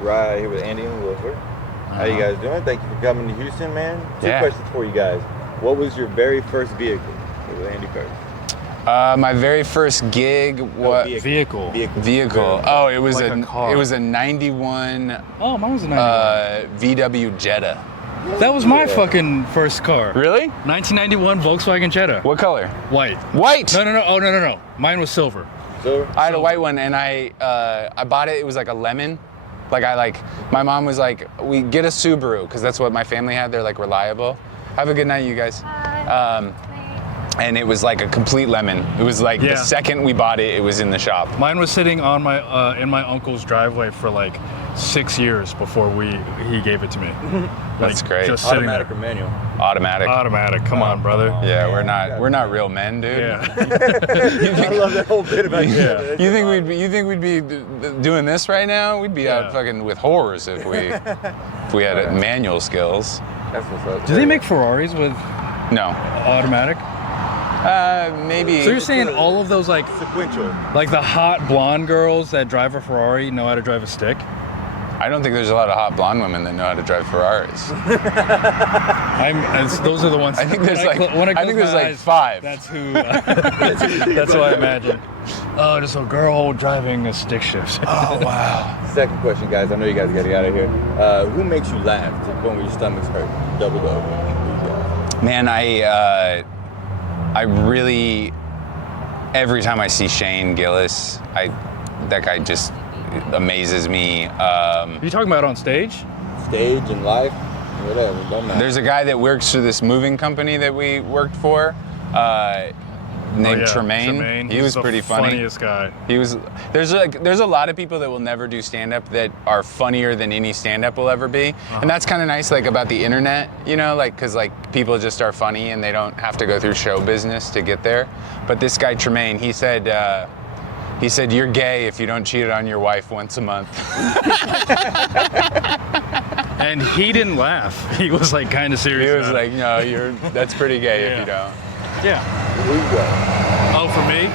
Right here with Andy and Wilford. How you guys doing? Thank you for coming to Houston, man. Two questions for you guys. What was your very first vehicle? With Andy first. My very first gig was vehicle. Oh, it was like a car. It was a '91. Oh, mine was a '91. VW Jetta. That was my fucking first car. Really? 1991 Volkswagen Jetta. What color? White. White. No. Oh, no. Mine was silver. Silver? I had a white one, and I bought it. It was like a lemon. My mom was like, we get a Subaru, because that's what my family had. They're like reliable. Have a good night, you guys. And it was like a complete lemon. It was like the second we bought it, it was in the shop. Mine was sitting on my in my uncle's driveway for like 6 years before he gave it to me. That's great. Just Automatic or manual? Automatic. Automatic. Come on, brother. Yeah, we're not real men, dude. Yeah. I love that whole bit about you. You think we'd be doing this right now? We'd be out fucking with whores if we had manual skills. That's what's up. Do they make Ferraris with No. automatic? Maybe. So you're saying all of those like sequential, like the hot blonde girls that drive a Ferrari know how to drive a stick? I don't think there's a lot of hot blonde women that know how to drive Ferraris. Those are the ones. I think there's like 5. That's who. That's what I imagine. Oh, just a girl driving a stick shift. Oh wow. Second question, guys. I know you guys got to get out of here. Who makes you laugh to the point where your stomach's hurt? Doubled over. Man, I really, every time I see Shane Gillis, that guy just amazes me. You talking about on stage? Stage and life, whatever. Don't matter. There's a guy that works for this moving company that we worked for, named Tremaine. He was pretty funny. Funniest guy. There's a lot of people that will never do stand-up that are funnier than any stand-up will ever be, and that's kind of nice, like about the internet, you know, like because like people just are funny and they don't have to go through show business to get there. But this guy Tremaine, he said you're gay if you don't cheat on your wife once a month. And he didn't laugh. He was like kind of serious. He was like, no, that's pretty gay if you don't. Yeah. Who you got? Oh, for me?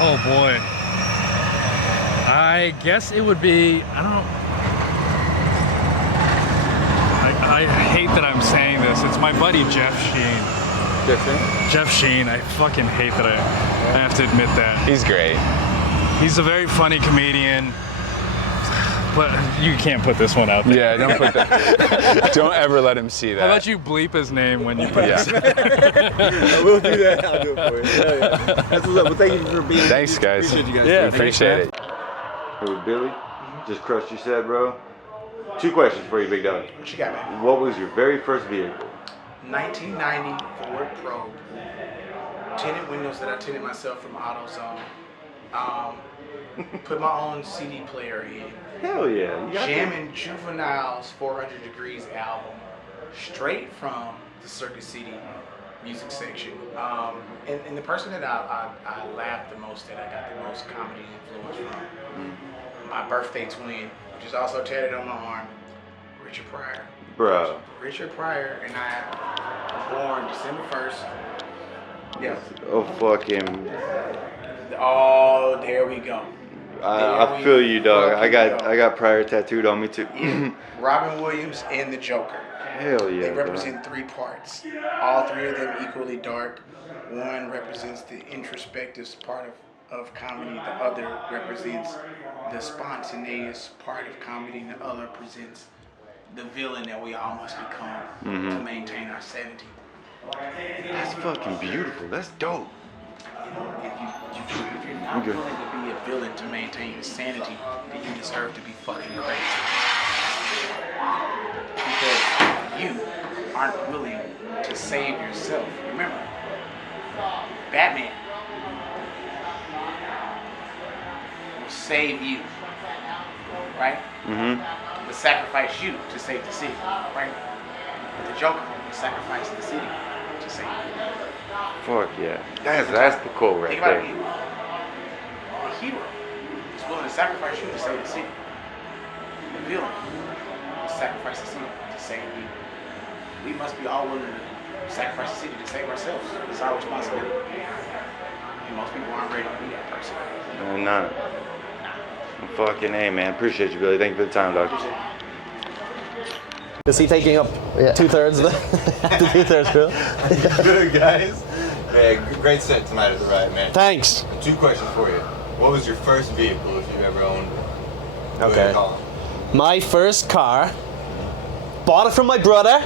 Oh boy. I guess it would be, I hate that I'm saying this. It's my buddy Jeff Sheen. Jeff Sheen. I fucking hate that I have to admit that. He's great. He's a very funny comedian. But you can't put this one out there. Yeah, don't put that. Don't ever let him see that. How about you bleep his name when you put this? We'll do that. I'll do it for you. Yeah. That's what's up. Well, thank you for being here. Thanks, guys. Appreciate you guys. Yeah, appreciate it. Hey, with Billy, just crushed your set, bro. 2 questions for you, big dog. What you got, man? What was your very first vehicle? 1990 Ford Probe. Tinted windows that I tinted myself from AutoZone. Put my own CD player in. Hell yeah. You got Jamming Juvenile's 400 Degrees album straight from the Circuit City music section. And the person that I laughed the most at, I got the most comedy influence from, my birthday twin, which is also tatted on my arm, Richard Pryor. Bro. Richard Pryor and I were born December 1st. Yeah. Oh, fucking. Oh, there we go. I feel you, dog. I got Pryor tattooed on me too. Robin Williams and the Joker. Hell yeah. They represent 3 parts. All 3 of them equally dark. One represents the introspective part of comedy. The other represents the spontaneous part of comedy. And the other presents the villain that we all must become to maintain our sanity. That's fucking beautiful. That's dope. If you're not willing to be a villain to maintain your sanity, then you deserve to be fucking crazy. Because you aren't willing to save yourself. Remember, Batman will save you, right? Will sacrifice you to save the city, right? But the Joker will sacrifice the city to save you. Fuck yeah. That's the quote right there. Think about it. The hero is willing to sacrifice you to save the city. The villain will sacrifice the city to save you. We must be all willing to sacrifice the city to save ourselves. It's our responsibility. And most people aren't ready to be that person. No. Fucking A, man. Appreciate you, Billy. Thank you for the time, dog. Is he taking up 2/3 of the 2/3 bill? Good, guys. Yeah, great set tonight at the Riot, man. Thanks. 2 questions for you. What was your first vehicle, if you ever owned one? Okay. My first car, bought it from my brother,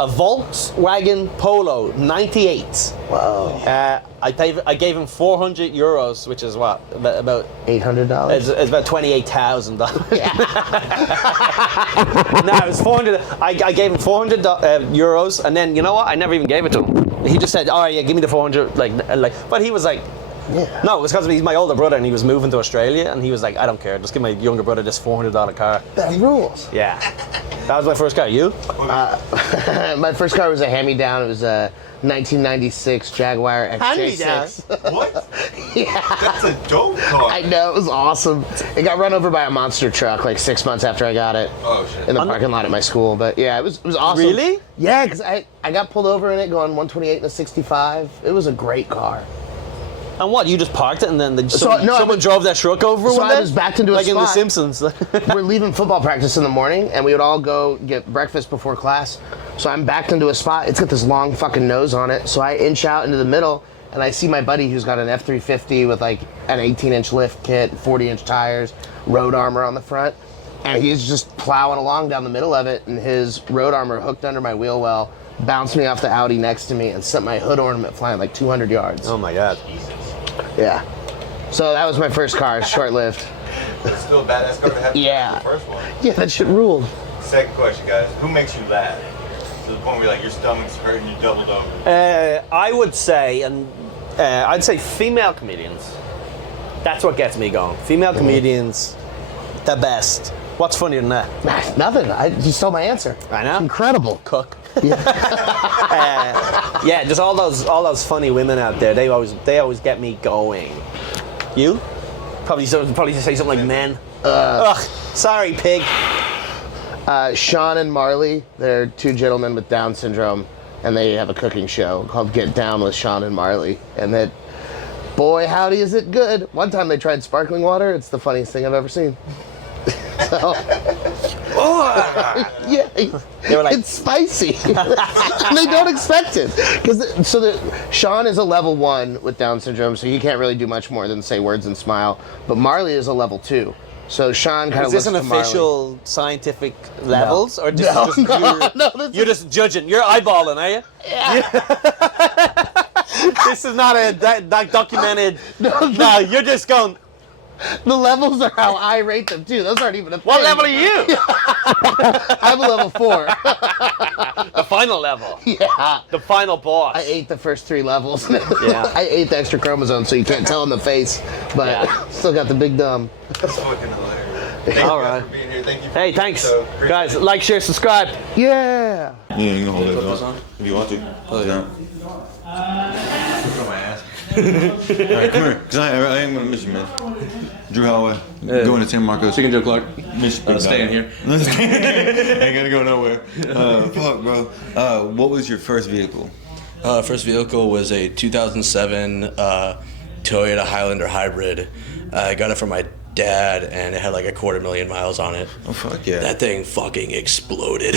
a Volkswagen Polo, 98. Wow. I gave him €400, which is what? About $800? It's about $28,000. No, it was 400. I gave him €400, and then you know what? I never even gave it to him. He just said, "Oh yeah, give me the 400." But he was like, Yeah. No, it was because he's my older brother and he was moving to Australia, and he was like, "I don't care, just give my younger brother this $400 car." That rules. Yeah, that was my first car. You? My first car was a hand-me-down. It was a 1996 Jaguar XJ6. What? Yeah. That's a dope car. I know, it was awesome. It got run over by a monster truck like 6 months after I got it. Oh shit. In the parking lot at my school. But yeah, it was awesome. Really? Yeah, because I got pulled over in it going 128 and a 65. It was a great car. And what? You just parked it and then So, no, someone drove that truck over so one I day? was backed into a like in The spot. Simpsons. We're leaving football practice in the morning, and we would all go get breakfast before class. So I'm backed into a spot. It's got this long fucking nose on it. So I inch out into the middle, and I see my buddy who's got an F350 with like an 18-inch lift kit, 40-inch tires, road armor on the front. And he's just plowing along down the middle of it, and his road armor hooked under my wheel well, bounced me off the Audi next to me, and sent my hood ornament flying like 200 yards. Oh my God. Yeah. So that was my first car, short-lived. It's still a badass car to have. Yeah. The first one. Yeah, that shit ruled. Second question, guys. Who makes you laugh? To the point where like your stomach's hurting, you doubled over. I would say, I'd say female comedians. That's what gets me going. Female comedians, the best. What's funnier than that? Nothing. You stole my answer. I know. It's incredible. Cook. Yeah, just all those funny women out there. They always get me going. You? Probably say something like men. Ugh, sorry, pig. Sean and Marley, they're two gentlemen with Down syndrome, and they have a cooking show called Get Down with Sean and Marley. And that, boy, howdy is it good. One time they tried sparkling water. It's the funniest thing I've ever seen. So, yeah, They were like, it's spicy. And they don't expect it. Sean is a level 1 with Down syndrome, so he can't really do much more than say words and smile. But Marley is a level 2. So Sean kind of is this looks an to Marley. official scientific levels, or No, you're just judging? You're eyeballing, are you? Yeah. This is not a documented. No, you're just going. The levels are how I rate them too. Those aren't even a thing. What level are you? I'm a level 4. The final level. Yeah. The final boss. I ate the first 3 levels. Yeah. I ate the extra chromosome, so you can't tell in the face, but Yeah. Still got the big dumb. That's fucking hilarious. Thank you All guys right. for being here. Thank you. Hey, thanks, So, appreciate guys. it. Like, share, subscribe. Yeah. Yeah, you can hold it on if you want to. Hold it down. my ass. Alright, come here, because I am going to miss you, man. Drew Holloway, going to San Marcos. Chicken Joe Clark. Miss you, Staying here. Ain't gonna go nowhere. Fuck, bro. What was your first vehicle? First vehicle was a 2007 Toyota Highlander hybrid. I got it from my dad, and it had like 250,000 miles on it. Oh, fuck yeah. That thing fucking exploded.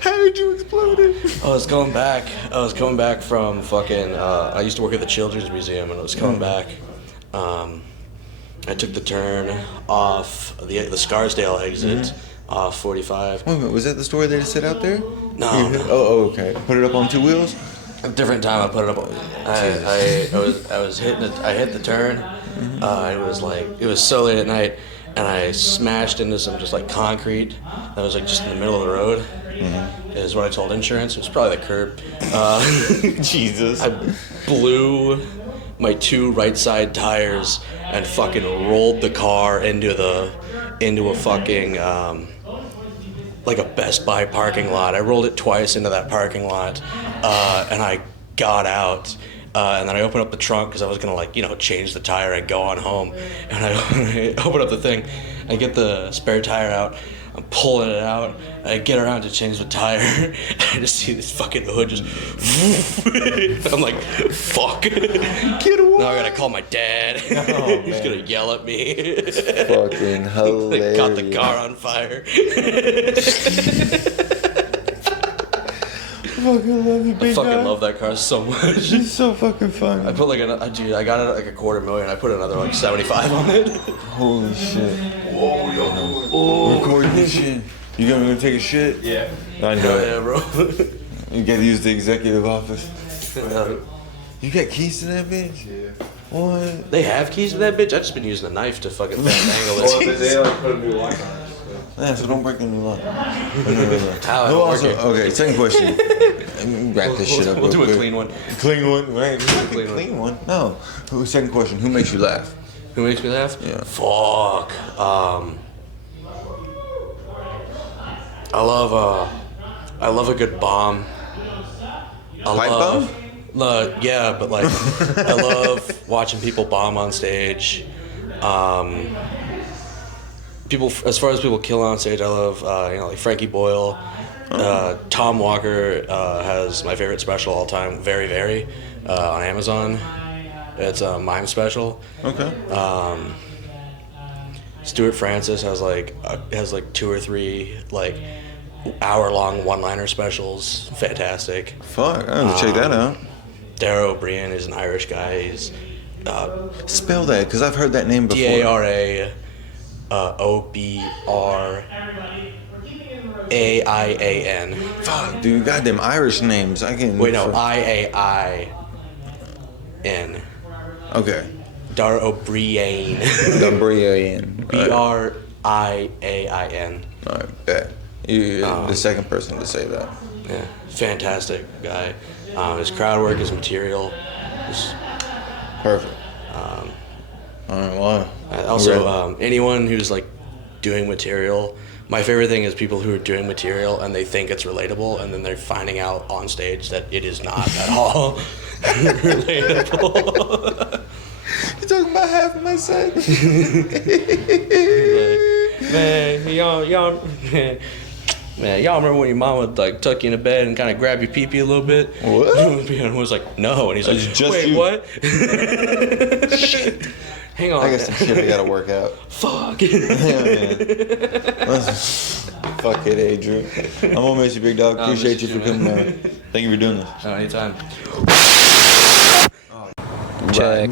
How did you explode it? I was coming back from fucking. I used to work at the Children's Museum, and I was coming back. I took the turn off the Scarsdale exit off 45. Wait a minute, was that the story they just said out there? No. Oh, okay. Put it up on 2 wheels? A different time I put it up. I hit the turn. It was so late at night, and I smashed into some just like concrete that was like just in the middle of the road. Is what I told insurance. It was probably the curb. Jesus. I blew my 2 right side tires and fucking rolled the car into a fucking like a Best Buy parking lot. I rolled it twice into that parking lot, and I got out. And then I opened up the trunk because I was gonna change the tire and go on home. And I open up the thing, I get the spare tire out. I'm pulling it out. I get around to change the tire. I just see this fucking hood just. I'm like, fuck. Get away. Now I gotta call my dad. He's gonna yell at me. Fucking hilarious. Got the car on fire. I fucking love you, big I fucking guy. love that car so much. It's so fucking fun. I put like dude, I got it at like $250,000. I put another like 75 on it. Holy shit. Whoa, yo. Recording this shit. You gonna take a shit? Yeah. I know it. Yeah, bro. You gotta use the executive office. You got keys to that bitch? Yeah. What? They have keys to that bitch? I've just been using a knife to fucking fandangle it. They like put a new lock on it. Yeah, so don't break the new lock. No. How Also, okay, second question. Wrap this shit up. We'll do real a quick. clean one. Clean one, right? Clean one. No. Second question. Who makes you laugh? Who makes me laugh? Yeah. Fuck. I love a good bomb. Pipe bomb? Yeah, but like, I love watching people bomb on stage. People, as far as people kill on stage, I love, like Frankie Boyle. Tom Walker has my favorite special all time, Very Very, on Amazon. It's a mime special. Okay. Stuart Francis has like 2 or 3 like hour-long one-liner specials. Fantastic. Fuck, I have to check that out. Dara O'Brien is an Irish guy. He's Spell that, because I've heard that name before. DARA OBRAIAN. Fuck, dude, goddamn Irish names. I can. Wait, no, IAIN. Okay. Dara O'Brien. O'Brien. BRIAIN. Alright, bet. You're the second person to say that. Yeah, fantastic guy. His crowd work, his material. Perfect. Alright, wow. Also, anyone who's like doing material. My favorite thing is people who are doing material and they think it's relatable, and then they're finding out on stage that it is not at all relatable. You're talking about half of my set. Man, y'all remember when your mom would like tuck you in a bed and kind of grab your pee-pee a little bit? What? And was like, no. And he's like, just wait, you. what? Shit. Hang on. I got some shit I gotta work out. Fuck. Yeah, man. Fuck it, Adrian. I'm gonna miss you, big dog. Appreciate you for coming out. Thank you for doing this. Anytime. Check.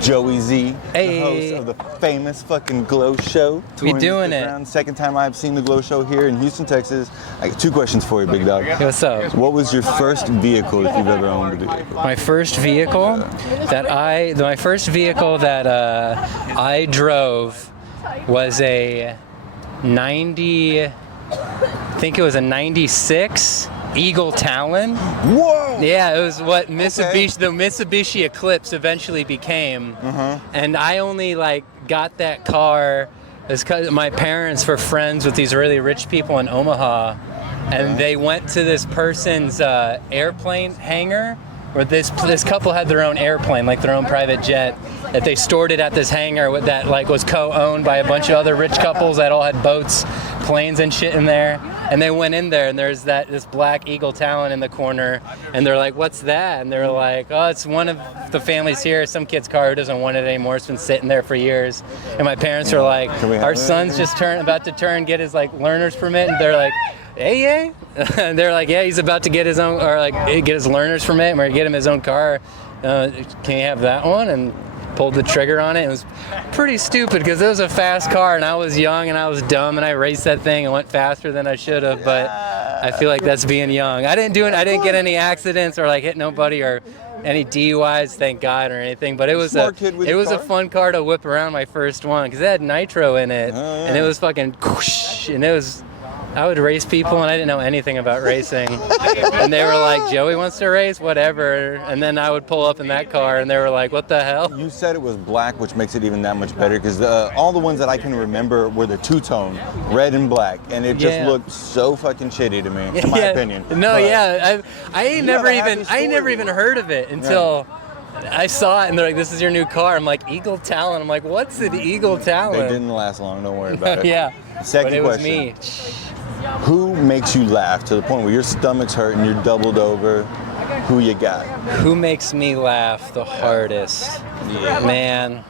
Joey Z, Hey. the host of the famous fucking Glow Show. We touring doing the it. ground. Second time I've seen the Glow Show here in Houston, Texas. I got 2 questions for you, big dog. What's up? What was your first vehicle, if you've ever owned a vehicle? My first vehicle that I drove was a 90, I think it was a 96 Eagle Talon. Whoa! Yeah, it was what the Mitsubishi Eclipse eventually became. And I only got that car because my parents were friends with these really rich people in Omaha, and they went to this person's airplane hangar where this couple had their own airplane, like their own private jet, that they stored it at this hangar that was co-owned by a bunch of other rich couples that all had boats, planes and shit in there. And they went in there, and there's this black Eagle Talon in the corner, and they're like, "What's that?" And they're like, "Oh, it's one of the families here. Some kid's car who doesn't want it anymore. It's been sitting there for years." And my parents were like, "Our son's just about to get his learner's permit," and they're like, "Hey, and they're like, "Yeah, he's about to get his own, or get his learner's permit, and we're gonna get him his own car. Can you have that one?" And pulled the trigger on it. It was pretty stupid because it was a fast car, and I was young and I was dumb, and I raced that thing and went faster than I should have. But I feel like that's being young. I didn't get any accidents or hit nobody or any DUIs, thank God, or anything. But it was a fun car to whip around, my first one, because it had nitro in it, and it was fucking whoosh, and it was. I would race people, and I didn't know anything about racing. And they were like, "Joey wants to race, whatever." And then I would pull up in that car, and they were like, "What the hell?" You said it was black, which makes it even that much better, because all the ones that I can remember were the two-tone, red and black, and it just looked so fucking shitty to me, in my opinion. No, but I ain't never even heard of it until I saw it and they're like, "This is your new car." I'm like, "Eagle Talon." I'm like, "What's an Eagle Talon?" It didn't last long. Don't worry about it. Yeah. Second But it was question. me. Who makes you laugh to the point where your stomach's hurting, you're doubled over? Who you got? Who makes me laugh the hardest? Man.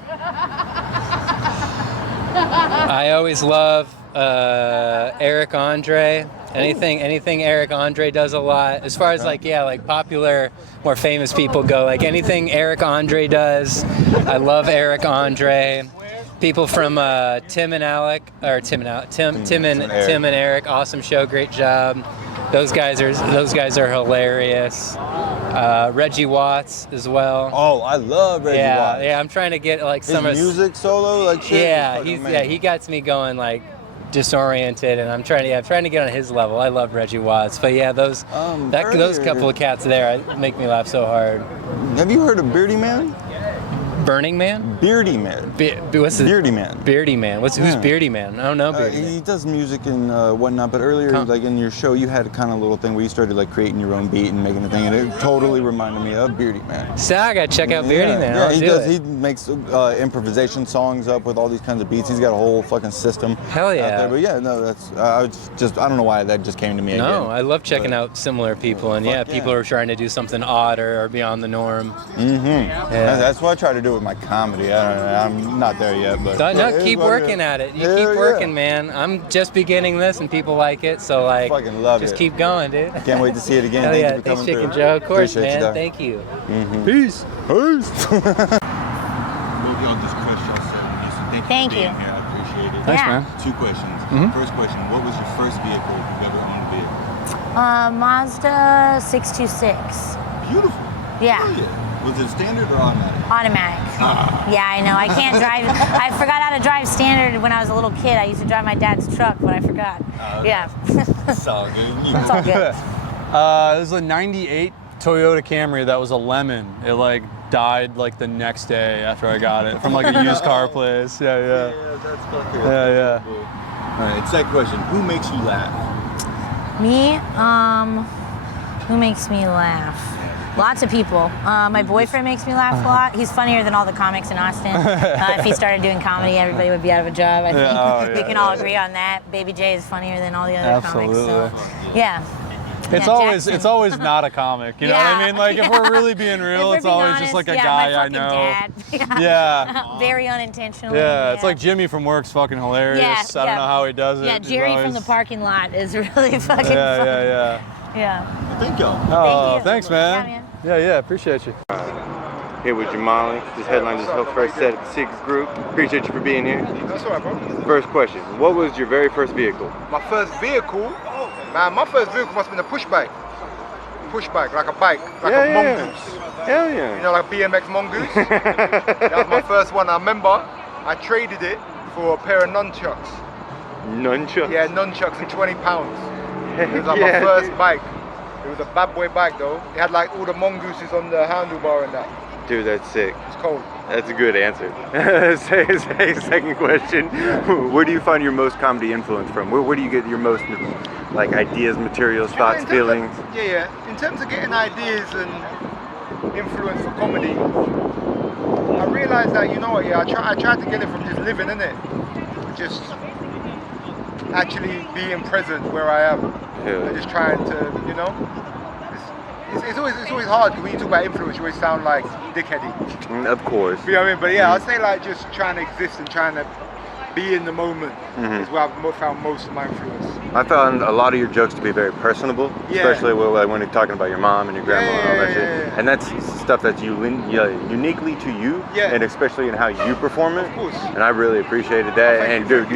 I always love Eric Andre. Anything Eric Andre does a lot. As far as like popular, more famous people go, like anything Eric Andre does, I love Eric Andre. People from Tim and Eric, awesome show, great job. Those guys are hilarious. Reggie Watts as well. Oh, I love Reggie Watts. Yeah, I'm trying to get like His some of music solo, like shit. He gets me going like disoriented, and I'm trying to get on his level. I love Reggie Watts, but yeah, those couple of cats there make me laugh so hard. Have you heard of Beardy Man? Burning Man? Beardy Man. What's the Beardy Man. Beardy Man. Who's Beardy Man? I don't know Beardy Man. He does music and whatnot, but earlier, like in your show, you had a kind of little thing where you started like creating your own beat and making a thing, and it totally reminded me of Beardy Man. So I gotta check out Beardy Man. Yeah, I'll do it. He makes improvisation songs up with all these kinds of beats. He's got a whole fucking system. Hell yeah. Out there. But yeah, no, that's I don't know why that just came to me again. No, I love checking out similar people, and people are trying to do something odd or beyond the norm. Mm-hmm. Yeah. That's what I try to do with my comedy. I'm not there yet, but keep working at it. You keep working, man. I'm just beginning this, and people like it, so like, fucking love just it. keep going, dude. Can't wait to see it again. Hell Thank yeah, you for thanks, coming Chicken through. Joe. Of course, Appreciate man. you, Thank you. Mm-hmm. Peace. Peace. Y'all just crushed y'all 70s. Thank you for being here. I appreciate it. Thanks, man. Two questions. First question: what was your first vehicle if you ever owned a vehicle? Mazda 626. Beautiful. Yeah. Hell yeah. Was it standard or automatic? Automatic. Yeah, I know. I can't drive. I forgot how to drive standard when I was a little kid. I used to drive my dad's truck, but I forgot. Yeah. It's all good. It's all good. It was a 98 Toyota Camry that was a lemon. It like died like the next day after I got it from like a used car place. Yeah. Yeah, that's fucking Yeah. cool. All right, second question. Who makes you laugh? Me? Who makes me laugh? Lots of people. My boyfriend makes me laugh a lot. He's funnier than all the comics in Austin. If he started doing comedy, everybody would be out of a job. I think we can all agree on that. Baby J is funnier than all the other comics. So, yeah. It's always not a comic. You know what I mean? Like if we're really being real, it's always just like a guy I know. Dad. Yeah. Very unintentional. Yeah, it's like Jimmy from Work's fucking hilarious. Yeah, I don't know how he does it. Yeah, Jerry from the parking lot is really fucking funny. Yeah. Thank y'all. Oh, Thank you. thanks, man. Yeah, man. Yeah, appreciate you. Here with Jamali, just headlined this whole first set at the Secret Group. Appreciate you for being here. That's all right, bro. First question, what was your very first vehicle? My first vehicle? Man, my first vehicle must have been a push bike. Push bike, like a bike, like a mongoose. Hell yeah. You know, like BMX mongoose? That was my first one. I remember I traded it for a pair of nunchucks. Nunchucks? Yeah, nunchucks and 20 pounds. It was like my first bike. It was a bad boy bike though. It had like all the mongooses on the handlebar and that. Dude, that's sick. It's cold. That's a good answer. Second question, where do you find your most comedy influence from? Where do you get your most like ideas, materials, thoughts, feelings? In terms of getting ideas and influence for comedy, I realized that, you know what, I tried to get it from just living, innit? Just actually being present where I am. Yeah. And just trying to, you know, it's always hard because when you talk about influence, you always sound like dickheady. Of course. You know what I mean? But yeah, I'd say like just trying to exist and trying to be in the moment is where I've found most of my influence. I found a lot of your jokes to be very personable, especially when you're talking about your mom and your grandma and all that shit. And that's stuff that's uniquely to you, and especially in how you perform it. Of course. And I really appreciated that. And dude,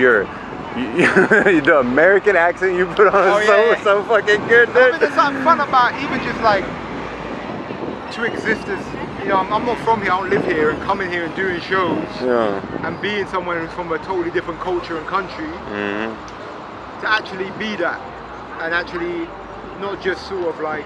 the American accent you put on is so fucking good, dude. I mean, there's something fun about even just like to exist as, you know, I'm not from here, I don't live here, and coming here and doing shows and being someone who's from a totally different culture and country, to actually be that and actually not just sort of like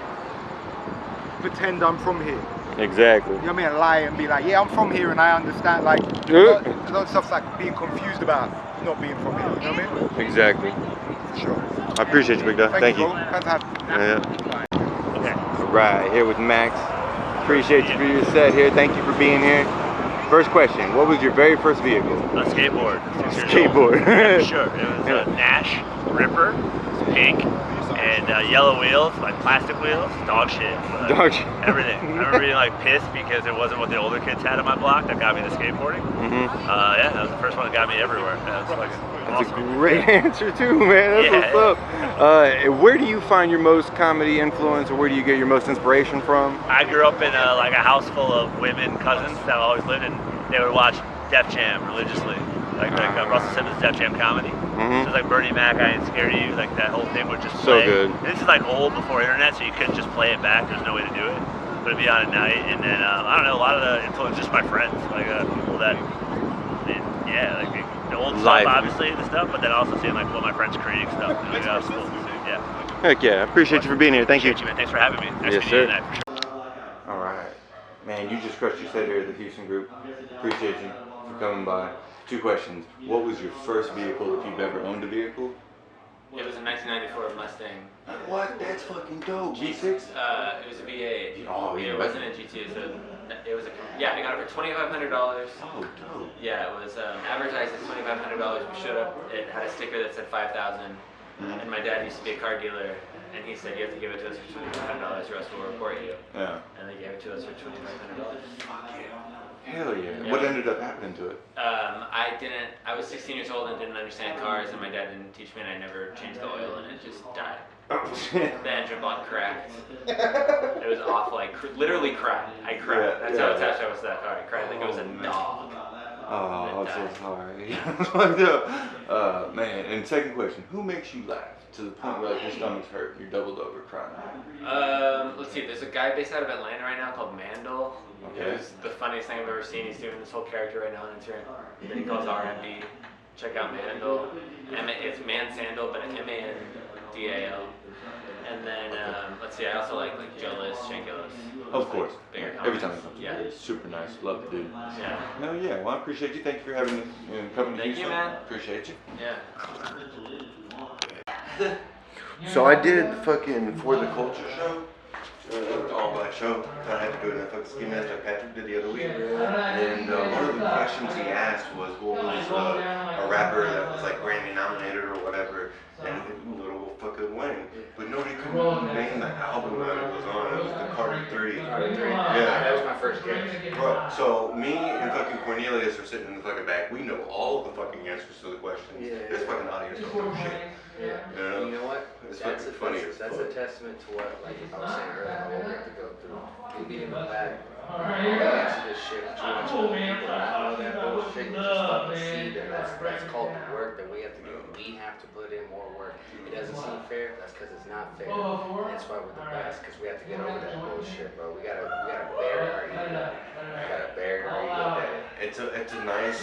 pretend I'm from here. Exactly. You know what I mean? Lie and be like, yeah, I'm from here and I understand. Like, a lot of stuff's like being confused about not being from here. You know what I mean? Exactly. For sure. I appreciate you, big dog. Thank you. Bro. Thanks for having me. All right, here with Max. Appreciate you for your set here. Thank you for being here. First question, what was your very first vehicle? A skateboard. Skateboard. Yeah, for sure. It was a Nash Ripper. It was pink. And yellow wheels, like plastic wheels, dog shit. Dog shit. Everything. I remember being like pissed because it wasn't what the older kids had on my block that got me the skateboarding. Yeah, that was the first one that got me everywhere. That was That's a great answer too, man. That's what's up. Where do you find your most comedy influence, or where do you get your most inspiration from? I grew up in like a house full of women cousins that always lived in. They would watch Def Jam religiously, like Russell Simmons' Def Jam comedy. So it's like Bernie Mac, I Ain't Scared of You, like that whole thing would just play. So good. And this is like old before internet, so you couldn't just play it back. There's no way to do it. But it'd be on at night, and then I don't know, a lot of the influence just my friends, like people that, like the old stuff, obviously the stuff, but then also seeing like what my friends creating stuff. Like, that was cool. Yeah. Heck yeah, I appreciate you for being here. Thank you. Appreciate you, man. Thanks for having me. Nice Yes, to meet sir. you tonight, for sure. All right, man, you just crushed your set here at the Houston group. Appreciate you for coming by. 2 questions. What was your first vehicle, if you've ever owned a vehicle? It was a 1994 Mustang. What? That's fucking dope. G6? It was a V8. Oh, yeah, it wasn't a GT, so it was a, I got it for $2,500. Oh, dope. Yeah, it was advertised as $2,500. We showed up, it had a sticker that said 5,000. And my dad used to be a car dealer, and he said, you have to give it to us for $2,500 or else we'll report you. Yeah. And they gave it to us for $2,500. Fuck yeah. Hell yeah. What ended up happening to it? I was 16 years old and didn't understand cars, and my dad didn't teach me, and I never changed the oil, and it just died. Oh, shit. The engine block cracked. It was awful. I literally cried. I cried. That's how attached I was to that car. I cried like it was a dog. Oh, I'm so sorry. Fucked up. Man, and second question, who makes you laugh to the point where like your stomach's hurt, you're doubled over crying? Let's see, there's a guy based out of Atlanta right now called Mandel. Okay. He's the funniest thing I've ever seen. He's doing this whole character right now on Instagram that he calls RMD. Check out Mandel. It's Mansandal, but Mandal. And then, let's see, I also like Joe List, Shankulos. Of course. Every time. Yeah. Super nice. Love the dude. Yeah. Hell yeah. Well, I appreciate you. Thank you for having me coming to Thank Houston. you, man. Appreciate you. Yeah. So I did fucking For the Culture show. All black show. I had to do it in a fucking ski mask like Patrick did the other week. And one of the questions he asked was what was a rapper that was like Grammy nominated or whatever, and Little fucking Wayne. But nobody could name the album that it was on. It was the Carter 3. Yeah. That was my first guess. Bro, so me and fucking Cornelius are sitting in the fucking back. We know all the fucking answers to the questions. This fucking audience don't know shit. Yeah. You know what? It's that's funny. That's a testament to what, like I was saying earlier, what we have to go through. You being in the back, answer this shit, but you want to people not know that bullshit, you just fucking see that. That's called the work that we have to do. We have to put in more work. It doesn't seem fair. That's because it's not fair. That's why we're the best, because we have to get over that bullshit, bro. We gotta bury our ego. We gotta bury our ego. It's a nice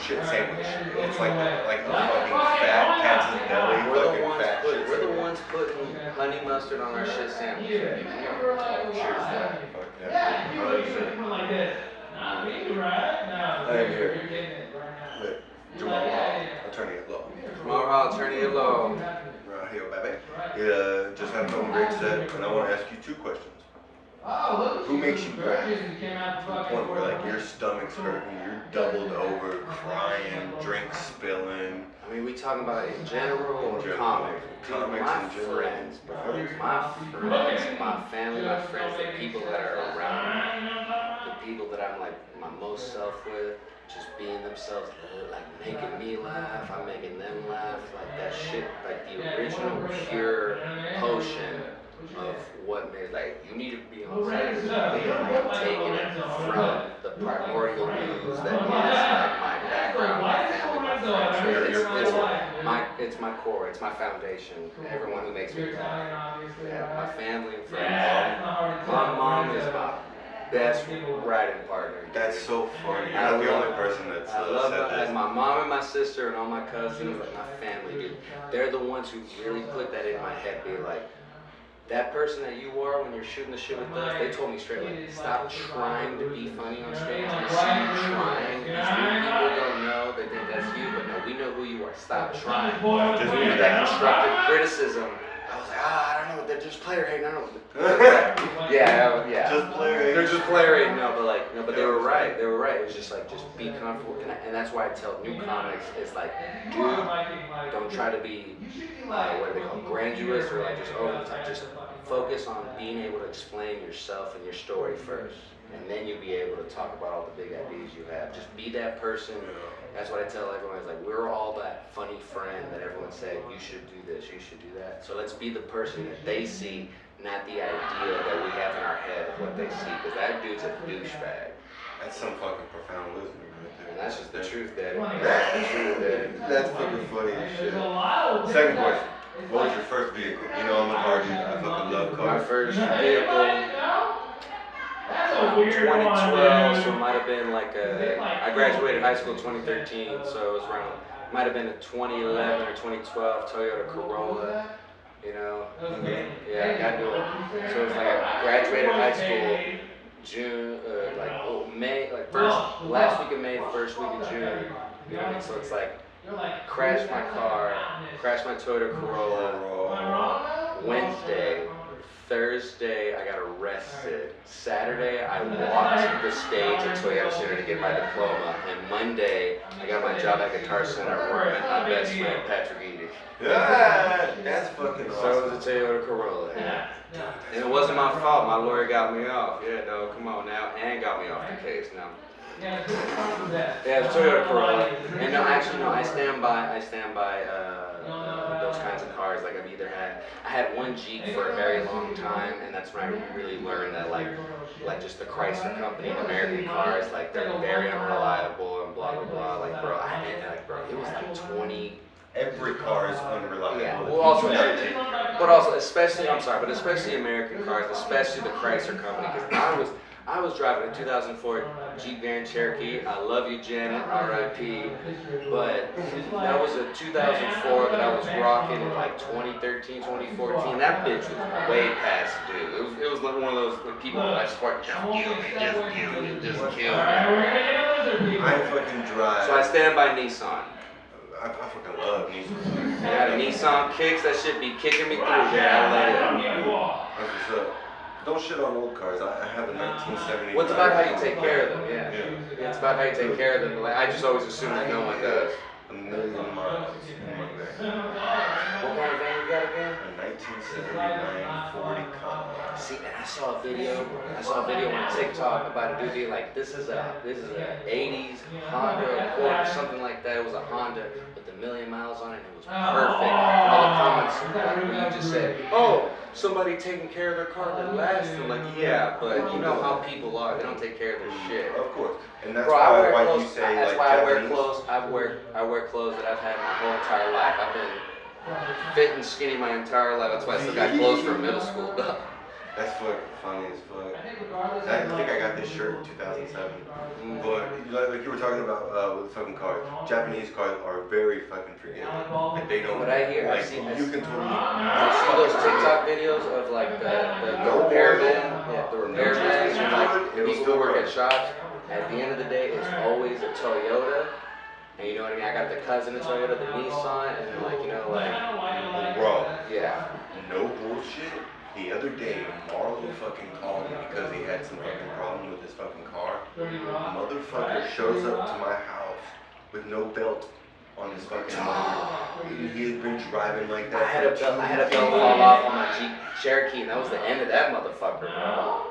shit sandwich. It's like a fucking fat cat's belly. We're the ones putting honey mustard on our shit sandwich. Cheers to that. Fuck yeah. I am here. Look, Jamal Hall, attorney at law. Jamal Hall, attorney at law. Right here, baby. Yeah, just had a fucking great set, and I want to ask you 2 questions. Who makes you laugh to the point where like your stomach's hurting, you're doubled over, crying, drink spilling? I mean, we talking about in general or comics? My friends, my family, my friends, the people that are around me, the people that I'm like my most self with, just being themselves, like making me laugh, I'm making them laugh, like that shit, like the original pure potion of what made, like, you need to be on stage with me, like, I'm taking it from the primordial news that is like my background, my family, my friends. It's my core, it's my foundation, everyone who makes me laugh. Yeah, my family and friends. My mom is my best writing partner. That's so funny. You're not the only person that's I love said this. Like my mom and my sister and all my cousins, like my family, dude. They're the ones who really put that in my head, be like, that person that you are when you're shooting the shit with us, they told me straight, like, stop trying to be funny on stage. I see you trying. These people don't know, they think that's you, but no, we know who you are. Stop trying. Just that constructive criticism. I was like, I don't know, they're just player hating. I don't know. Yeah. Just player hating. They're just player hating. No, but they were right. They were right. It was just like, just be comfortable. And that's why I tell new comics, it's like, dude, don't try to be, what do they call it, grandiose or like just over the top. Just focus on being able to explain yourself and your story first. And then you'll be able to talk about all the big ideas you have. Just be that person. That's what I tell everyone. It's like, we're all that funny friend that everyone said, you should do this, you should do that. So let's be the person that they see, not the idea that we have in our head of what they see. Because that dude's a douchebag. That's some fucking profound wisdom right there. And that's just the truth, Daddy. That's the truth, Daddy. That's fucking funny as shit. Second question. What was your first vehicle? You know, I'm a car dude. I fucking love cars. My first vehicle, 2012, so it might have been like I graduated high school in 2013, so it was around, might have been a 2011 or 2012 Toyota Corolla, you know. Yeah, I got to it. So it was like I graduated high school June, May, like last week of May, first week of June, you know what I mean? So it's like, crashed my car, crashed my Toyota Corolla Wednesday. Thursday, I got arrested. Saturday, I walked the stage at Toyota Center to get my diploma. And Monday, I got my job at Guitar Center where I met my best friend, Patrick Eady. Yeah, that's fucking awesome. So it was a Toyota Corolla. Yeah. And it wasn't my fault. My lawyer got me off. Yeah, dog, come on now. And got me off the case now. Yeah, it's Toyota Corolla. And no, actually, no, I stand by those kinds of cars. Like I had one Jeep for a very long time, and that's when I really learned that like just the Chrysler company, American cars, like they're very unreliable and blah blah blah. Like bro, it was like 20. Every car is unreliable. Yeah, well, especially American cars, especially the Chrysler company, because I was driving a 2004 Jeep Grand Cherokee. I love you, Janet, R.I.P. But that was a 2004 that I was rocking in like 2013, 2014. That bitch was way past due. It was like one of those people that I sparked, just kill me. I fucking drive. So I stand by Nissan. I fucking love Nissan. I got a Nissan Kicks. That shit be kicking me through. Yeah, I love it. That's what's up. Don't shit on old cars. I have a 1970. Well, it's about how you take care of them, yeah. It's about how you take care of them. Like, I just always assume that no one does. A million miles. What kind of van you got again? A 1979 40 Compact. See, and I saw a video on TikTok about a dude like, this is a 80s Honda Accord or something like that. It was a Honda with a million miles on it, and it was perfect. And all the comments, like what you just said, oh, somebody taking care of their car that lasts. I'm like, yeah, but you know how people are. They don't take care of their shit. Of course. And that's Bro, why you say that's like why I wear Japanese. clothes. I wear clothes that I've had my whole entire life. I've been fit and skinny my entire life. That's why I still got clothes from middle school. That's fucking funny as fuck. I think I got this shirt in 2007. But like you were talking about with fucking cars, Japanese cars are very fucking forgiving. Like they don't. But I hear, like, I've seen you can totally. I see those TikTok videos of like the repairmen, the repairmen, and like the people who work at shops. At the end of the day, it's always a Toyota. And you know what I mean? I got the cousin of Toyota, the Nissan, and then like, you know, like, bro. Yeah. No bullshit. The other day, Marlo fucking called me because he had some fucking problem with his fucking car. Motherfucker shows up to my house with no belt on his fucking motor. He had been driving like that. I had a belt fall off on my Jeep Cherokee, and that was the end of that motherfucker, bro.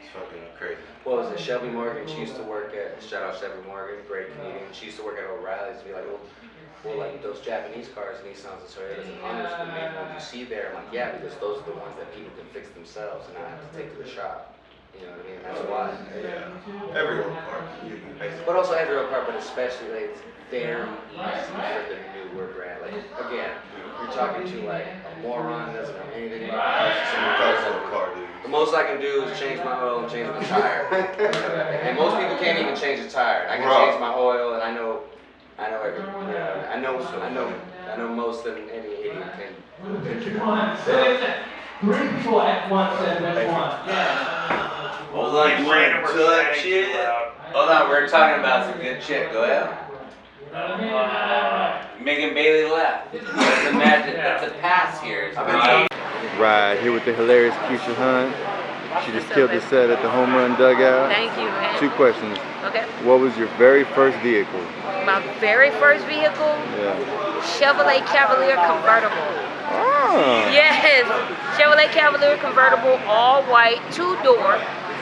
It's fucking crazy. What was it? Shelby Morgan. She used to work at, shout out Shelby Morgan, great comedian. She used to work at O'Reilly's and be like, well, like those Japanese cars, Nissans and Toyotas and Hondas, when you see there, I'm like, yeah, because those are the ones that people can fix themselves and not have to take to the shop. You know what I mean? That's why. Yeah. Every old car, you can basically. But also every old car, but especially like it's very easy for the newer brand. Like again, you're talking to like a moron that doesn't know anything about cars. The most I can do is change my oil and change my tire. And most people can't even change the tire. I can change my oil, and I know every. I know most than any idiot can do. Three people at once said which one. Hold on, you want to touch it? Hold on, we're talking about some good shit. Go ahead. Megan Bailey left. That's the magic. That's a pass here. Right here with the hilarious Keisha Hunt. She just killed the set at the home run dugout. Thank you, man. 2 questions. Okay. What was your very first vehicle? My very first vehicle, Yeah. Chevrolet Cavalier convertible. Oh. Yes, Chevrolet Cavalier convertible, all white, 2-door.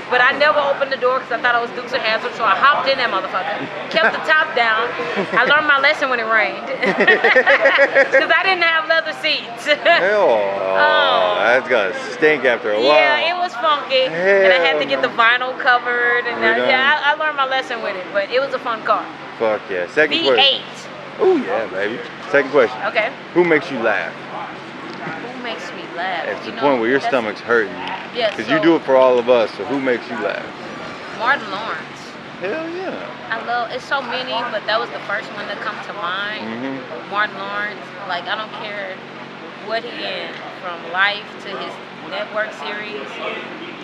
But I never opened the door because I thought I was Dukes of Hazzard, so I hopped in that motherfucker, kept the top down. I learned my lesson when it rained because I didn't have leather seats. That's gonna stink after a while. Yeah, it was funky, and I had to get the vinyl covered, and I learned my lesson with it. But it was a fun car. Fuck yeah. Second V8. question. Oh yeah, baby. Second question. Okay. Who makes you laugh? Who makes me laugh? At the point where your stomach's hurting. Yeah, Because so you do it for all of us, so who makes you laugh? Martin Lawrence. Hell yeah. I love, it's so many, but that was the first one that come to mind. Martin Lawrence, like I don't care what he in, from Life to his network series.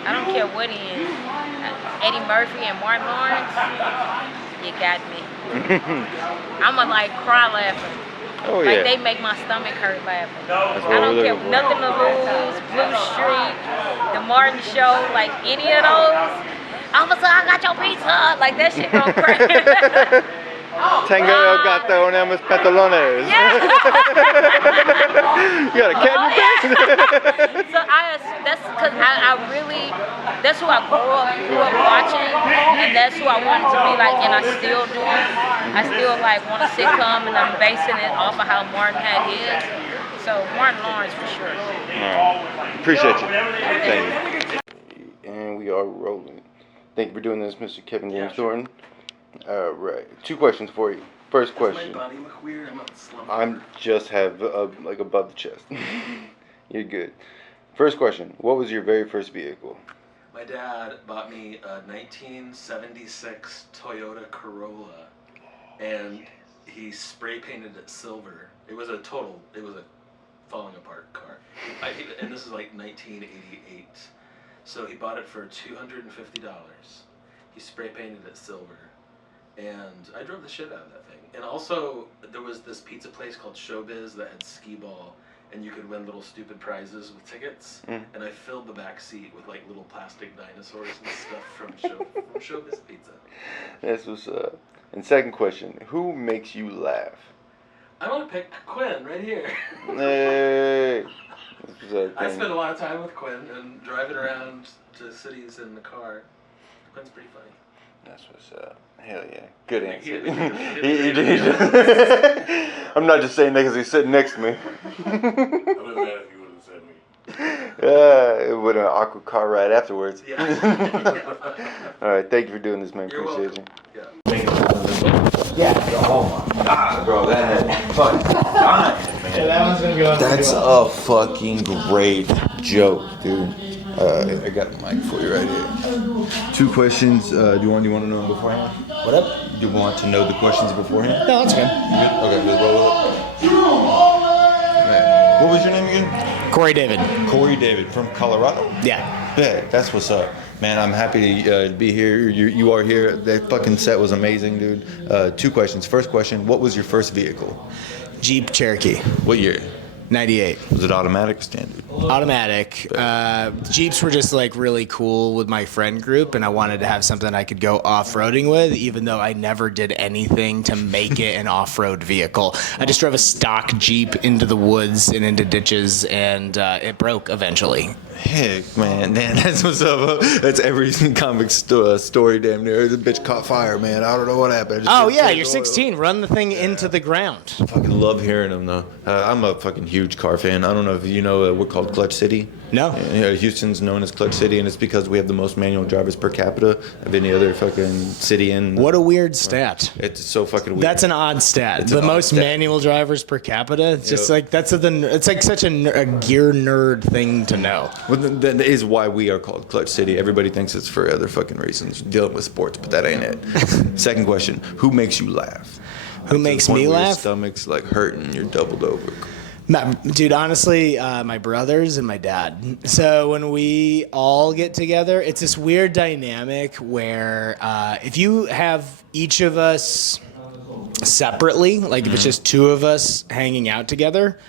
I don't care what he in. Eddie Murphy and Martin Lawrence, you got me. I'ma like cry laughing. Oh like yeah. they make my stomach hurt laughing. That's what I don't we're care, looking for. nothing to lose, Blue Street, The Martin Show, like any of those. Officer, I got your pizza. Like that shit go crazy. Tengo el gato en mis pantalones. You got a cat in your pants? So that's because I really, that's who I grew up watching, and that's who I wanted to be like, and I still do. I still like want a sitcom, and I'm basing it off of how Martin had his. So Martin Lawrence for sure. Alright. Appreciate you. Thank you. And we are rolling. Thank you for doing this, Mr. Kevin James Thornton. Alright. 2 questions for you. First question. Does my body look weird? I'm not slumped. I'm just have like above the chest. You're good. First question. What was your very first vehicle? My dad bought me a 1976 Toyota Corolla, and he spray painted it silver. It was a falling apart car. And this is like 1988. So he bought it for $250. He spray painted it silver. And I drove the shit out of that thing. And also, there was this pizza place called Showbiz that had skee ball, and you could win little stupid prizes with tickets. And I filled the back seat with like little plastic dinosaurs and stuff from Showbiz Pizza. That's what's up. And second question. Who makes you laugh? I'm gonna pick Quinn right here. Hey. I spend a lot of time with Quinn and driving around to cities in the car. Quinn's pretty funny. That's what's up. Hell yeah. Good answer. He- I'm not just saying that because he's sitting next to me. I would have been mad if you would have said me. It would have been an awkward car ride afterwards. Yeah. Alright, thank you for doing this, man. You're Appreciate welcome. you. Yeah. Oh my god, bro. That fucking dying, man. that one's gonna go. That's a fucking great joke, dude. I got the mic for you right here. 2 questions. Do you want to know them beforehand? What up? Do you want to know the questions beforehand? No, that's good. Okay, let's roll it. What was your name again? Corey David. Corey David from Colorado? Yeah. Yeah, that's what's up. Man, I'm happy to be here. You are here. That fucking set was amazing, dude. 2 questions. First question, what was your first vehicle? Jeep Cherokee. What year? 98. Was it automatic or standard? Automatic. Jeeps were just like really cool with my friend group, and I wanted to have something I could go off-roading with, even though I never did anything to make it an off-road vehicle. I just drove a stock Jeep into the woods and into ditches, and it broke eventually. Heck, man, that's what's up. That's every comic story, damn near. The bitch caught fire, man. I don't know what happened. Oh yeah, you're 16. Run the thing into the ground. I fucking love hearing them though. I'm a fucking huge car fan. I don't know if you know we're called Clutch City. No. Yeah, Houston's known as Clutch City, and it's because we have the most manual drivers per capita of any other fucking city in. What a weird stat. It's so fucking weird. That's an odd stat. It's the an odd most stat. manual drivers per capita. It's just like it's like such a gear nerd thing to know. Well, that is why we are called Clutch City. Everybody thinks it's for other fucking reasons, dealing with sports, but that ain't it. Second question: who makes you laugh? Who makes me Your laugh? stomach's like hurting. You're doubled over. Dude, honestly, my brothers and my dad. So when we all get together, it's this weird dynamic where if you have each of us separately, like if it's just two of us hanging out together,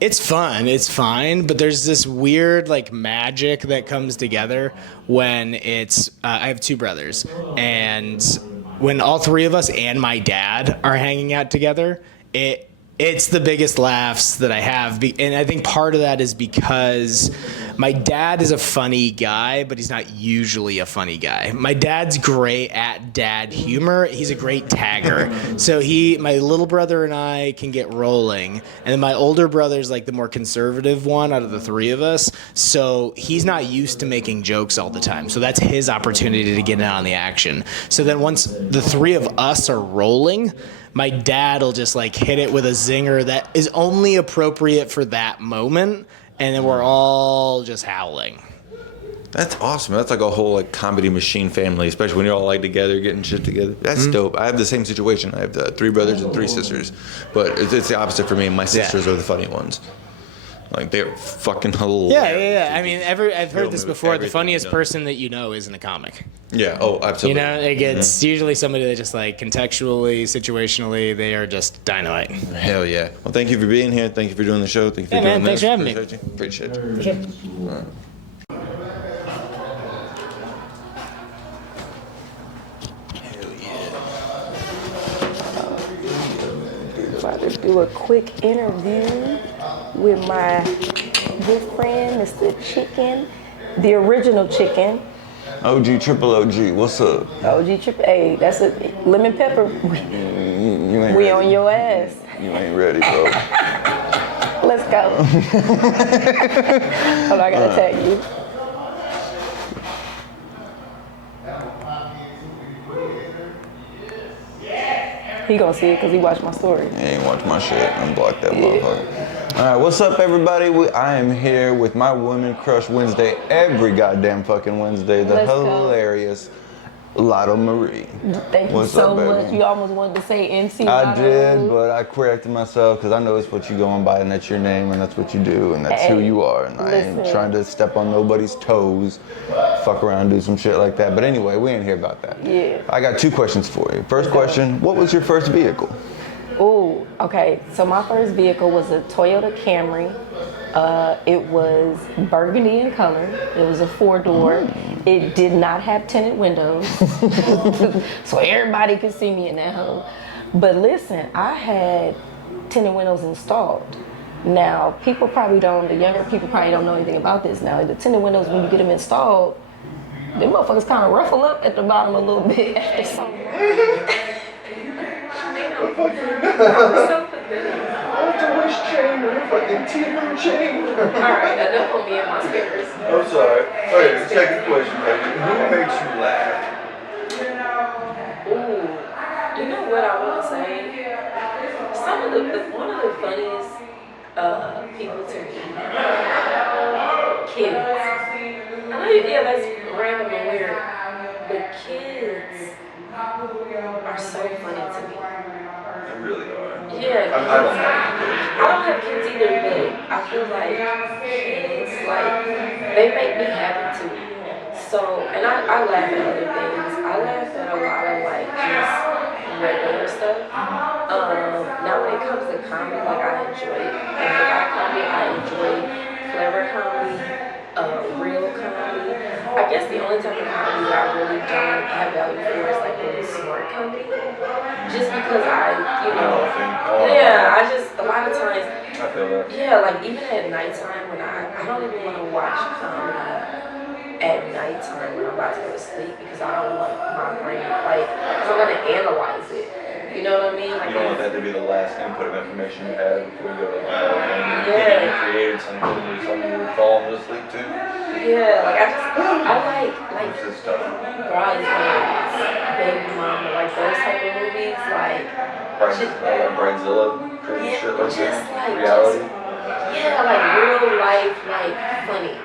it's fun, it's fine, but there's this weird like magic that comes together when it's I have two brothers, and when all three of us and my dad are hanging out together, it's the biggest laughs that I have. And I think part of that is because my dad is a funny guy, but he's not usually a funny guy. My dad's great at dad humor. He's a great tagger. So my little brother and I can get rolling. And then my older brother's like the more conservative one out of the three of us. So he's not used to making jokes all the time. So that's his opportunity to get in on the action. So then once the three of us are rolling, my dad will just like hit it with a zinger that is only appropriate for that moment, and then we're all just howling. That's awesome. That's like a whole like comedy machine family, especially when you're all like together, getting shit together. That's dope. I have the same situation. I have three brothers and three sisters, but it's the opposite for me. My sisters are the funny ones. Like they're fucking hilarious. Yeah. I mean, I've heard this before. The funniest person that you know isn't a comic. Yeah. Oh, absolutely. You know, it's usually somebody that just like contextually, situationally, they are just dynamite. Hell yeah. Well, thank you for being here. Thank you for doing the show. Thank you for doing thanks this. for having me. Appreciate it. For sure. All right. About to do a quick interview with my good friend, Mr. Chicken, the original Chicken. OG, triple OG, what's up? OG triple, hey, that's a lemon pepper. You ain't We ready. on your ass. You ain't ready, bro. Let's go. Hold on, I gotta tag you. He gonna see it because he watched my story. He ain't watch my shit. Unblock that motherfucker. All right, what's up, everybody? I am here with my Women Crush Wednesday every goddamn fucking Wednesday. The Let's go. hilarious Lotto Marie. Thank you What's so up, baby? much. You almost wanted to say MC I Lotto. did, but I corrected myself because I know it's what you're going by and that's your name and that's what you do and that's who Hey, you are. And I ain't listen. trying to step on nobody's toes, fuck around, do some shit like that. But anyway, we ain't here about that. Yeah. I got two questions for you. First question, what was your first vehicle? Ooh, okay. So my first vehicle was a Toyota Camry. It was burgundy in color. It was a 4-door. It did not have tinted windows, so everybody could see me in that hole. But listen, I had tinted windows installed. Now, the younger people probably don't know anything about this now. The tinted windows, when you get them installed, them motherfuckers kind of ruffle up at the bottom a little bit after some. Alright, enough on me and my scares. I'm sorry. Okay, second question, baby. Who makes you laugh? Ooh, you know what I want to say? One of the funniest people to me, kids. I know, yeah, that's random and weird, but kids are so funny to me. They really are. Yeah. I don't have kids either, but I feel like kids, like, they make me happy too. So, and I laugh at other things. I laugh at a lot of like just regular stuff. Now when it comes to comedy, like I enjoy comedy. I enjoy clever comedy, real comedy. I guess the only type of comedy that I really don't have value for is like really smart comedy. Just because a lot of times, I feel that. yeah, like even at nighttime when I don't even want to watch comedy at nighttime when I'm about to go to sleep because I don't want my brain, like, because I'm going to analyze it. You know what I mean? Like, You don't want that to be the last input of information you have before you go to bed. And you created something you're falling asleep to. Yeah, like I like Bridesmaids, Baby Mama, like those type of movies, like Bridezilla, crazy shit like just that. like Reality. Yeah, like real life, like funny.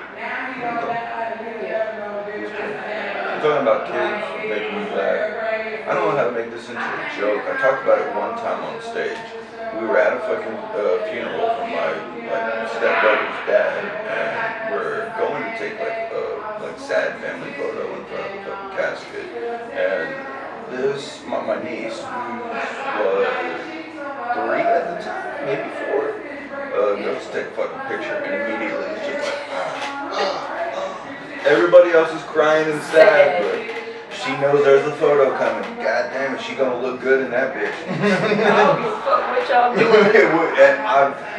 I'm talking about kids making me laugh. I don't know how to make this into a joke. I talked about it one time on stage. We were at a fucking funeral for my stepbrother's dad, and we're going to take like a sad family photo in front of the fucking casket. And this, my niece, who was to take a fucking picture, and immediately it's just like, everybody else is crying and sad, but she knows there's a photo coming. God damn it, she gonna look good in that bitch. I don't give a fuck what y'all doing. And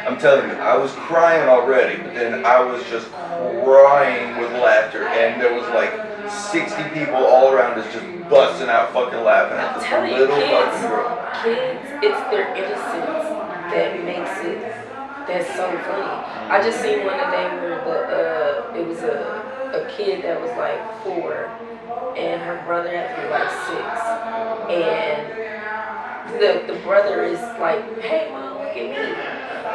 I'm telling you, I was crying already, but then I was just crying with laughter, and there was like 60 people all around us just busting out fucking laughing at this Tell you, little fucking girl. kids, it's their innocence that makes it, that's so funny. I just seen one today where it was a kid that was like 4, and her brother had to be like 6, and the brother is like, hey mom, look at me,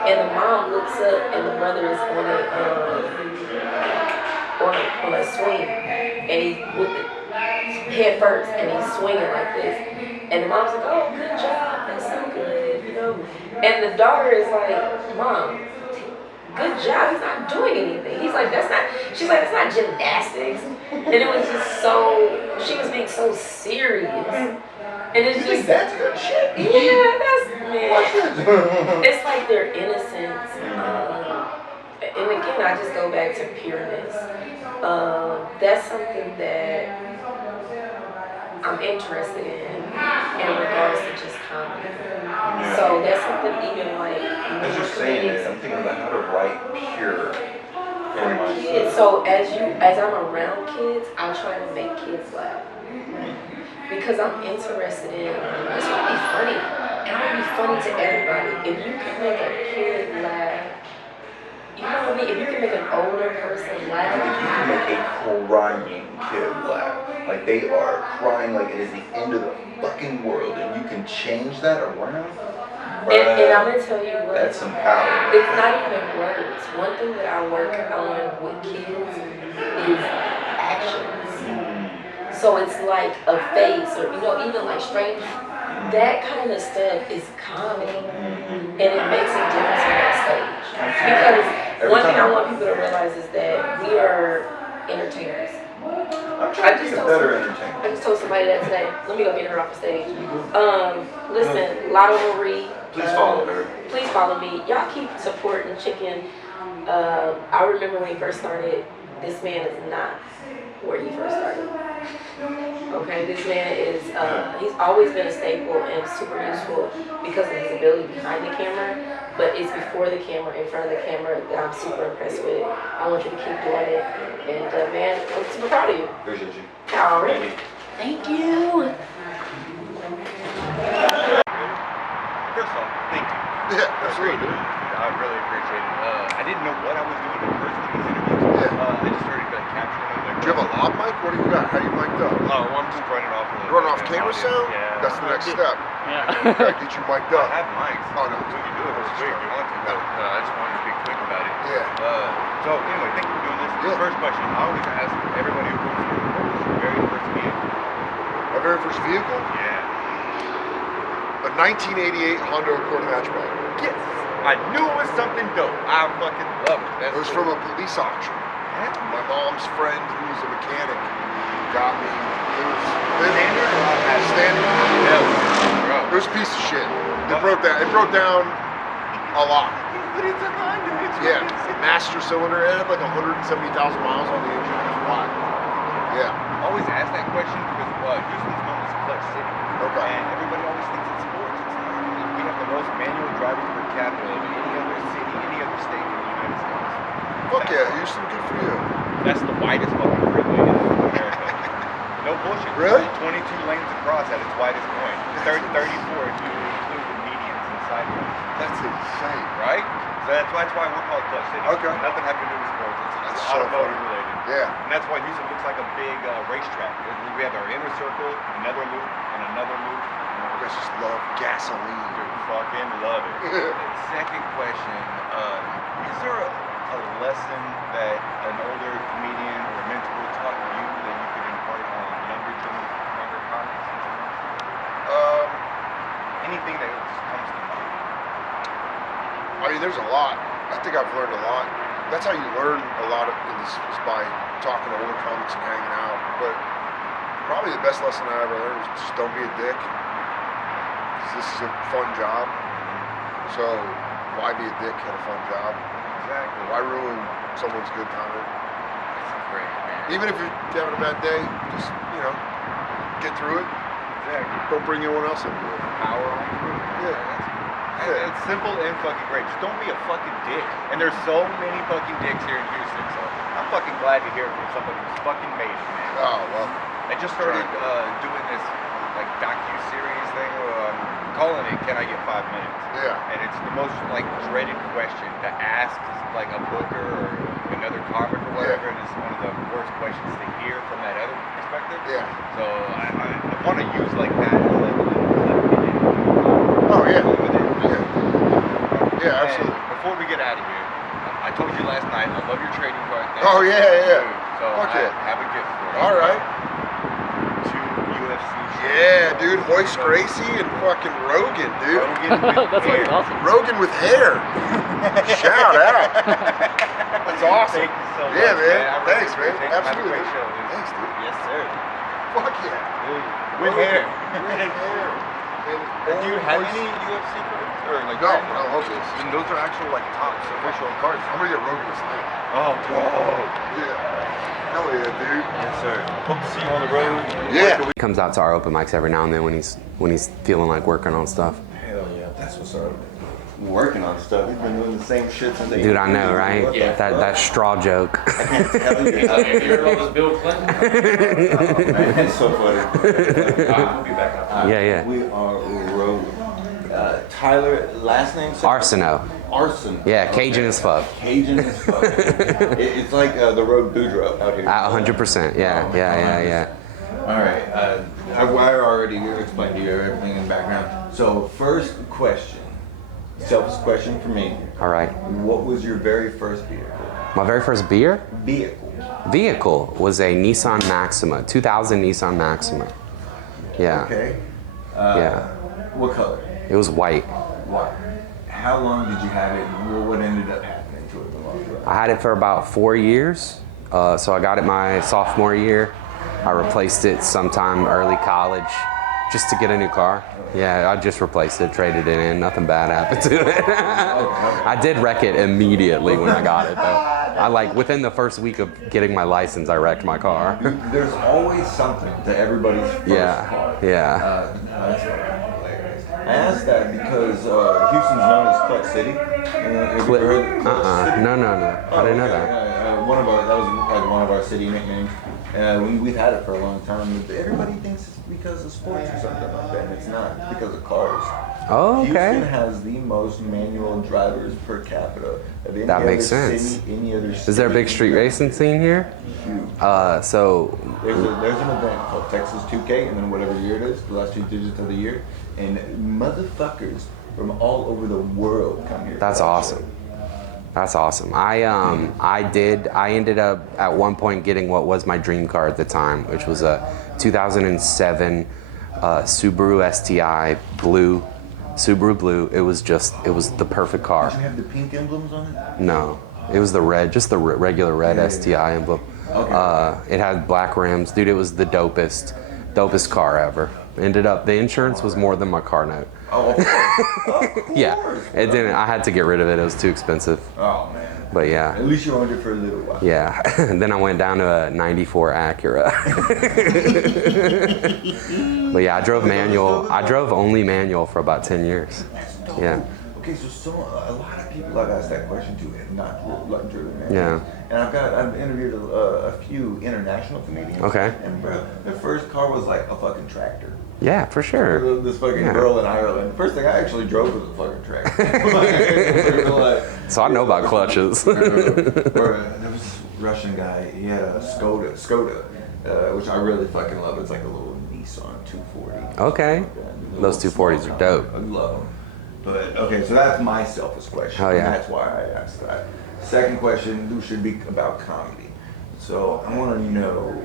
and the mom looks up, and the brother is on a swing, and he's with it head first, and he's swinging like this, and the mom's like, oh, good job, that's so good, you know, and the daughter is like, mom, good job, he's not doing anything. He's like, she's like, that's not gymnastics. And it was just so, she was being so serious. And it's just, that's good shit. Yeah, that's, man. It's like their innocence. And again, I just go back to pureness. That's something that I'm interested in regards to just comedy. So that's something even like, As you're saying it, I'm thinking about how to write pure in myself. so as I'm around kids, I try to make kids laugh. Because I'm interested in, it's gonna be funny. And I want to be funny to everybody. If you can make a kid laugh, you know what I mean? If you can make an older person laugh. If you can make a crying kid laugh, like they are crying like it is the end of the fucking world, and you can change that around. And I'm gonna tell you what. That's some power. It's not even words. One thing that I work on with kids is actions. So it's like a face, or you know, even like strange. That kind of stuff is comedy, and it makes a difference on that stage. Because one thing I want people to realize is that we are entertainers. I'm trying to be a better entertainer. I just told somebody that today. Let me go get her off the stage. Listen, Lotto Marie. Please follow her. Please follow me. Y'all keep supporting Chicken. I remember when he first started, this man is not where he first started. Okay, this man is, he's always been a staple and super useful because of his ability behind the camera, but it's before the camera, in front of the camera that I'm super impressed with. I want you to keep doing it, and man, I'm super proud of you. Appreciate you. All right. Thank you. First off, thank you. Yeah, absolutely. I really appreciate it. I didn't know what I was doing at first with these interviews. I just started like capturing them. Like, Do you have a lav mic? What do you got? How you mic'd up? Oh, well, I'm just running off. Running off camera sound? Yeah. That's the next step. Yeah. Gotta get you mic'd up. I have mics. Oh, no. We can do it quick if you want to. But, I just wanted to be quick about it. Yeah. So anyway, thank you for doing this. Yeah. First question. I always ask everybody who comes here, what was your very first vehicle? My very first vehicle? Yeah. A 1988 Honda Accord hatchback. Yes. I knew it was something dope. I fucking love it. It was from a police auction. My mom's friend, who was a mechanic, got me. It was standard. Standard. It was a piece of shit. It broke down. It broke down a lot. But it's a Honda. Yeah. Master cylinder. It had like 170,000 miles on the engine. It was wild. Yeah. Always ask that question because Houston's known as Clutch City. Okay. And everybody always thinks it's sports. It's not. We have the most manual drivers per capita of any other city, any other state in the United States. Fuck yeah, Houston, good for you. That's the widest fucking freeway in America. No bullshit. Really? 22 lanes across at its widest point. 34 if you include the medians and sidewalks. That's insane. Right? So that's why we're called Clutch City. Okay. Nothing having to do with sports. It's so automotive funny. related. Yeah. And that's why Houston looks like a big racetrack. We have our inner circle, another loop, and another loop. You guys just love gasoline. Dude, fucking love it. Second question, is there a lesson that an older comedian or mentor taught you that you could impart on younger comics? Anything that just comes to mind? I mean, there's a lot. I think I've learned a lot. That's how you learn a lot of this, is by talking to older comics and hanging out. But probably the best lesson I ever learned was just don't be a dick. Because this is a fun job. So why be a dick at a fun job? Exactly. Why ruin someone's good time? That's great, man. Even if you're having a bad day, just, get through it. Exactly. Don't bring anyone else into it. Power on through. Yeah. It's simple and fucking great. Just don't be a fucking dick. And there's so many fucking dicks here in Houston, so I'm fucking glad to hear it from somebody who's fucking made it, man. Oh, well. I just started doing this like docu-series thing. Calling it "Can I Get 5 Minutes?" Yeah. And it's the most like dreaded question to ask like a booker or another comic or whatever, and it's one of the worst questions to hear from that other perspective. Yeah. So I want to use like that as like a little clip in it. Oh yeah. Yeah. Yeah, absolutely. And before we get out of here, I told you last night I love your trading card thing. Oh yeah. So Fuck I yeah. have a gift for you. All right. 2 UFC. Yeah, dude. Hoist Gracie and fucking Rogan, dude. Rogan with hair. Awesome. Rogan with hair. Shout out. That's awesome. Thank you so much. Yeah, man. I really Thanks, man. appreciate it. Have a Absolutely. great show, dude. Thanks, dude. Yes, sir. Fuck yeah. With hair. With hair. And do you have any UFC cards? Or like No, okay. And those are actual like tops official cards. I'm gonna get Rogan this night. Oh, Yeah. Hell yeah, dude. Yes, sir. Hope to see you on the road. Yeah. He comes out to our open mics every now and then when he's feeling like working on stuff. Hell yeah, that's what's up. Working on stuff. He's been doing the same shit since. Dude, I know, right? What the That straw joke. I can't tell you. Your role is Bill Clinton. Man, it's so funny. We'll be back up. Yeah. We are road. Tyler, last name? Arsenault. Arson. Yeah, Cajun as fuck. Cajun as fuck. It's like the road Boudreaux out here. 100%. Yeah. All right. I already explained to you everything in the background. So first question, selfish question for me. All right. What was your very first vehicle? My very first beer? Vehicle Was a Nissan Maxima, 2000 Nissan Maxima. Yeah. Okay. Yeah. What color? It was white. White. How long did you have it? What ended up happening to it? I had it for about 4 years. So I got it my sophomore year. I replaced it sometime early college just to get a new car. Yeah, I just replaced it, traded it in. Nothing bad happened to it. I did wreck it immediately when I got it, though. Within the first week of getting my license, I wrecked my car. Dude, there's always something to everybody's first car. Yeah. That's hilarious. I asked that because Houston's known as Clutch City. Have you ever heard of Clutch City? No. I didn't know that. That was like one of our city nicknames. We've had it for a long time. Everybody thinks it's because of sports or something like that, and it's not. It's because of cars. Oh, okay. Houston has the most manual drivers per capita of any That makes other sense. city, any other Is there a big street racing scene here? Huge. So There's an event called Texas 2K, and then whatever year it is, the last 2 digits of the year, and motherfuckers from all over the world come here. That's awesome. That's awesome. I ended up at one point getting what was my dream car at the time, which was a 2007 Subaru STI blue. Subaru blue. It was the perfect car. Did you have the pink emblems on it? No, it was the red, just the regular red STI emblem. Okay. It had black rims. Dude, it was the dopest car ever. Ended up, the insurance was more than my car note. Oh, of course. Yeah, it didn't. I had to get rid of it. It was too expensive. Oh man. But yeah. At least you owned it for a little while. Yeah. And then I went down to a 94 Acura. But yeah, I drove manual. I drove only manual for about 10 years. Yeah. Okay, so a lot of people I've asked that question to have not driven manual. Yeah. And I've interviewed a few international comedians. Okay. And bro, their first car was like a fucking tractor. Yeah, for sure. This fucking Yeah. girl in Ireland. The first thing I actually drove was a fucking tractor. So I know about clutches. Or there was this Russian guy. He had a Skoda, which I really fucking love. It's like a little Nissan 240. Okay. Those 240s are dope. I love them. But okay, so that's my selfish question. Oh, yeah. And that's why I asked that. Second question should be about comedy. So I want to know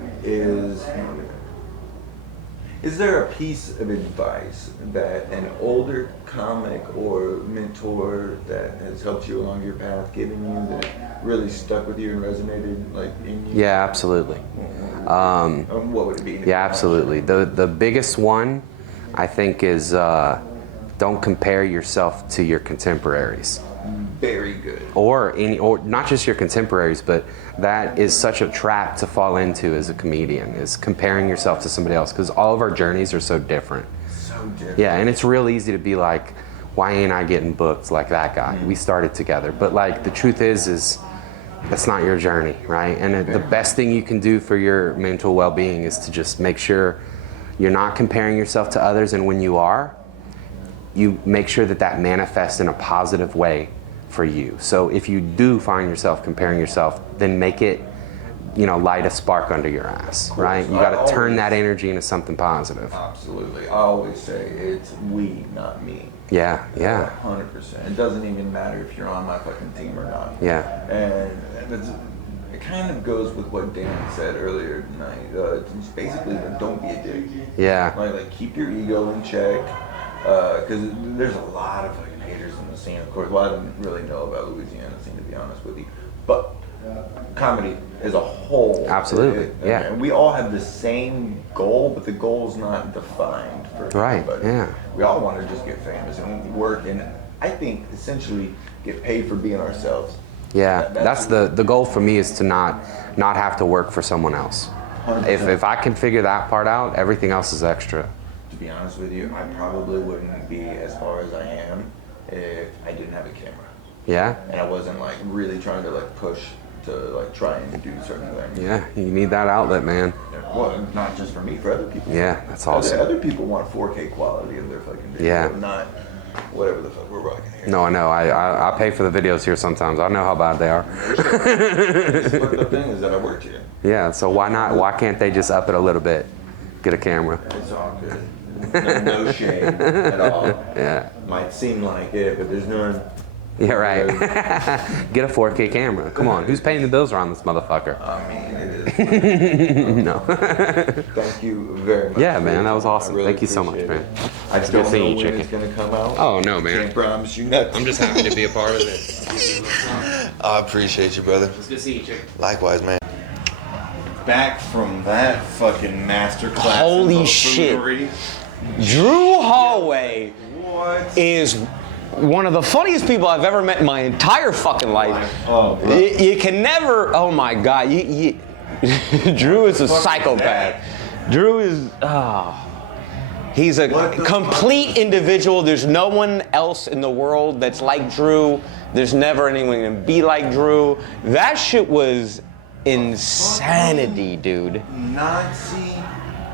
is there a piece of advice that an older comic or mentor that has helped you along your path given you that really stuck with you and resonated like in you? Yeah, absolutely. What would it be? Yeah, absolutely. The biggest one, I think, is don't compare yourself to your contemporaries. Very good. Or not just your contemporaries, but that is such a trap to fall into as a comedian, is comparing yourself to somebody else, because all of our journeys are so different. So different. Yeah, and it's real easy to be like, why ain't I getting booked like that guy? We started together. But like the truth is that's not your journey, right? And the best thing you can do for your mental well-being is to just make sure you're not comparing yourself to others, and when you are, you make sure that manifests in a positive way for you. So if you do find yourself comparing yourself, then make it, light a spark under your ass, right? You got to turn that energy into something positive. Absolutely. I always say it's we, not me. Yeah, yeah. 100%. It doesn't even matter if you're on my fucking team or not. Yeah. And it kind of goes with what Dan said earlier tonight. It's basically, don't be a dick. Yeah. Like keep your ego in check. Because there's a lot of fucking haters in the scene, of course. Well, I didn't really know about Louisiana scene, to be honest with you. But comedy as a whole. Absolutely, yeah. And we all have the same goal, but the goal's not defined for everybody. Yeah. We all want to just get famous and work, and I think essentially get paid for being ourselves. Yeah, that's the goal for me, is to not have to work for someone else. 100%. If I can figure that part out, everything else is extra. To be honest with you, I probably wouldn't be as far as I am if I didn't have a camera. Yeah? And I wasn't like really trying to like push to like try and do certain things. Yeah, you need that outlet, man. Well, not just for me, for other people. Yeah, that's awesome. Other people want 4K quality of their fucking video, Yeah. not whatever the fuck we're rocking here. No, I know. I pay for the videos here sometimes. I know how bad they are. The fucked up thing is that I worked here. Yeah, so why not? Why can't they just up it a little bit? Get a camera. It's all good. No shade at all. Yeah. Might seem like it, but there's none. Yeah, right. Get a 4K camera. Come on, who's paying the bills around this motherfucker? I mean, it is. No. Thank you very much. Yeah, man, that was awesome. Really Thank you so much, appreciate man. it. I It's don't good seeing know you, when chicken. it's gonna come out. Oh, no, man. Can't promise you nothing. I'm just happy to be a part of it. I appreciate you, brother. It's good to see you, chicken. Likewise, man. Back from that fucking masterclass. Holy shit. Drew Hallway is one of the funniest people I've ever met in my entire fucking life. You can never, oh my God. Drew is a psychopath. Drew is, he's a complete individual. There's no one else in the world that's like Drew. There's never anyone gonna be like Drew. That shit was insanity, dude. Nazi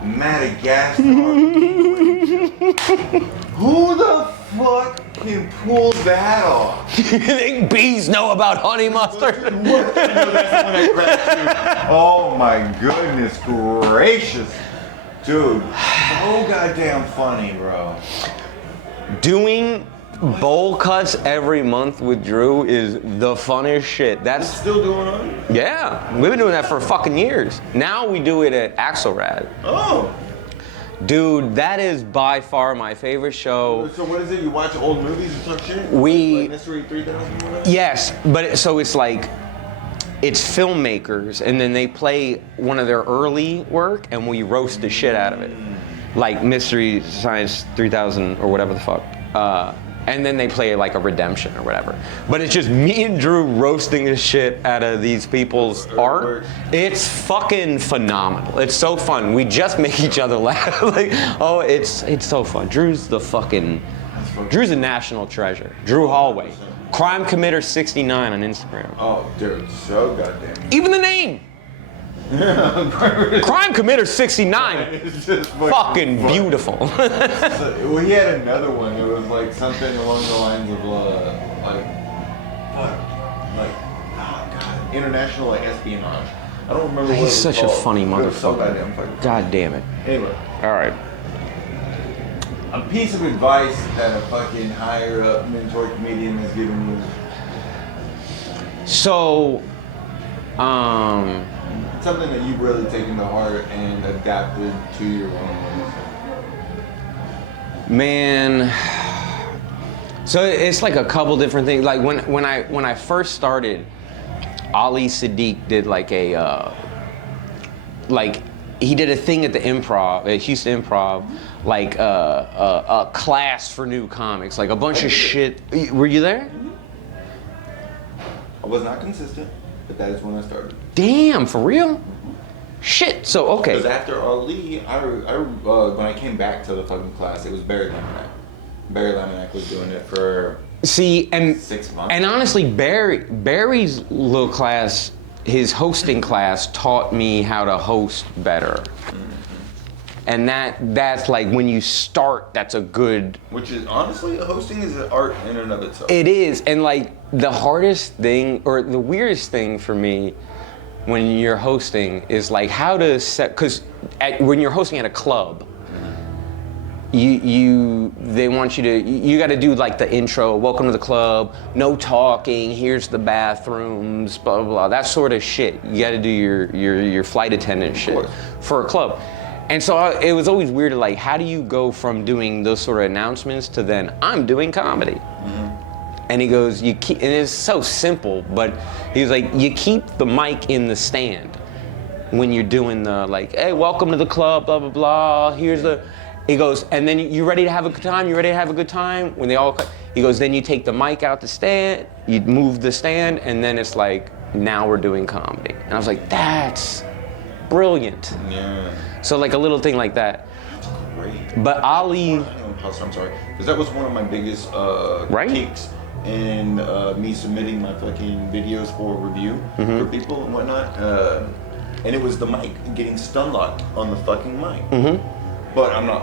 Madagascar. Who the fuck can pull that off? You think bees know about honey mustard? Oh my goodness gracious. Dude, so goddamn funny, bro. Doing bowl cuts every month with Drew is the funniest shit. That's still going on? Yeah, we've been doing that for fucking years. Now we do it at Axelrad. Oh. Dude, that is by far my favorite show. So what is it? You watch old movies and some shit? We- Like Mystery 3000 or whatever? Yes, but so it's like, it's filmmakers, and then they play one of their early work, and we roast the shit out of it. Like Mystery Science 3000 or whatever the fuck. And then they play like a redemption or whatever. But it's just me and Drew roasting the shit out of these people's art. It's fucking phenomenal. It's so fun. We just make each other laugh. Like, oh, it's so fun. Drew's a national treasure. Drew Hallway. Crime Committer 69 on Instagram. Oh, dude, so goddamn. Even the name. Crime Committer 69. It's just fucking funny. beautiful. Well, he had another one. It was like something along the lines of international espionage. I don't remember what it He's was such a called. funny It was so goddamn motherfucker. funny. God damn it. Anyway, All right. a piece of advice that a fucking higher up mentor comedian has given you. So, something that you've really taken to heart and adapted to your own life. man. So it's like a couple different things. Like when I first started, Ali Sadiq did like he did a thing at the Improv, at Houston Improv, like a class for new comics, like a bunch of shit. Were you there? I was not consistent, but that is when I started. Damn, for real? Shit. So okay. Because after Ali, when I came back to the fucking class, it was Barry Laminack. Barry Laminack was doing it for 6 months. And honestly, Barry's little class, his hosting class, taught me how to host better. And that's like when you start, that's a good. Which is honestly, hosting is an art in and of itself. It is, and like the hardest thing or the weirdest thing for me when you're hosting is like how to set, because when you're hosting at a club, they want you got to do like the intro, welcome to the club, no talking, here's the bathrooms, blah blah blah, that sort of shit. You got to do your flight attendant shit for a club. And so it was always weird, like, how do you go from doing those sort of announcements to then, I'm doing comedy? And he goes, and it's so simple, but he was like, you keep the mic in the stand when you're doing the, like, hey, welcome to the club, blah, blah, blah, he goes, and then you ready to have a good time? You ready to have a good time? When they all, he goes, then you take the mic out the stand, you move the stand, and then it's like, now we're doing comedy. And I was like, that's brilliant. Yeah. So like a little thing like that. Great. But Ali. I'm sorry, because that was one of my biggest critiques in me submitting my fucking videos for review for people and whatnot. And it was the mic getting stun locked on the fucking mic. But I'm not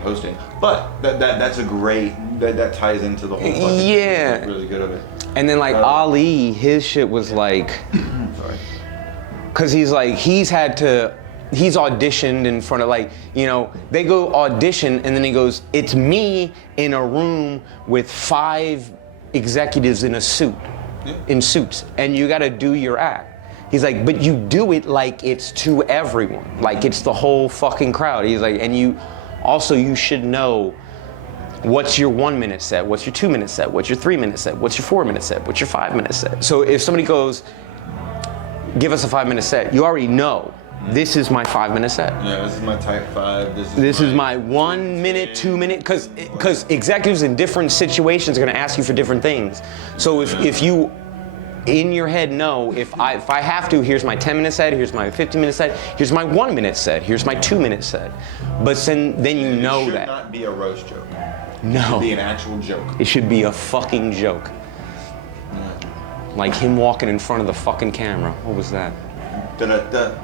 hosting. But that's a great that ties into the whole fucking thing. Really good of it. And then like Ali, his shit was like, sorry, because he's auditioned in front of, like, you know, they go audition and then he goes, it's me in a room with 5 executives in a suit, in suits, and you gotta do your act. He's like, but you do it like it's to everyone, like it's the whole fucking crowd. He's like, and you should know what's your 1 minute set, what's your 2 minute set, what's your 3 minute set, what's your 4 minute set, what's your 5 minute set. So if somebody goes, give us a 5 minute set, you already know. This is my 5 minute set. Yeah, this is my type 5. This is my 1 minute, 2 minute, because executives in different situations are gonna ask you for different things. So if you in your head know, if I have to, here's my 10 minute set, here's my 15 minute set, here's my 1 minute set, here's my 2 minute set. But then you know that. It should not be a roast joke. No. It should be an actual joke. It should be a fucking joke. Like him walking in front of the fucking camera. What was that? Da-da-da.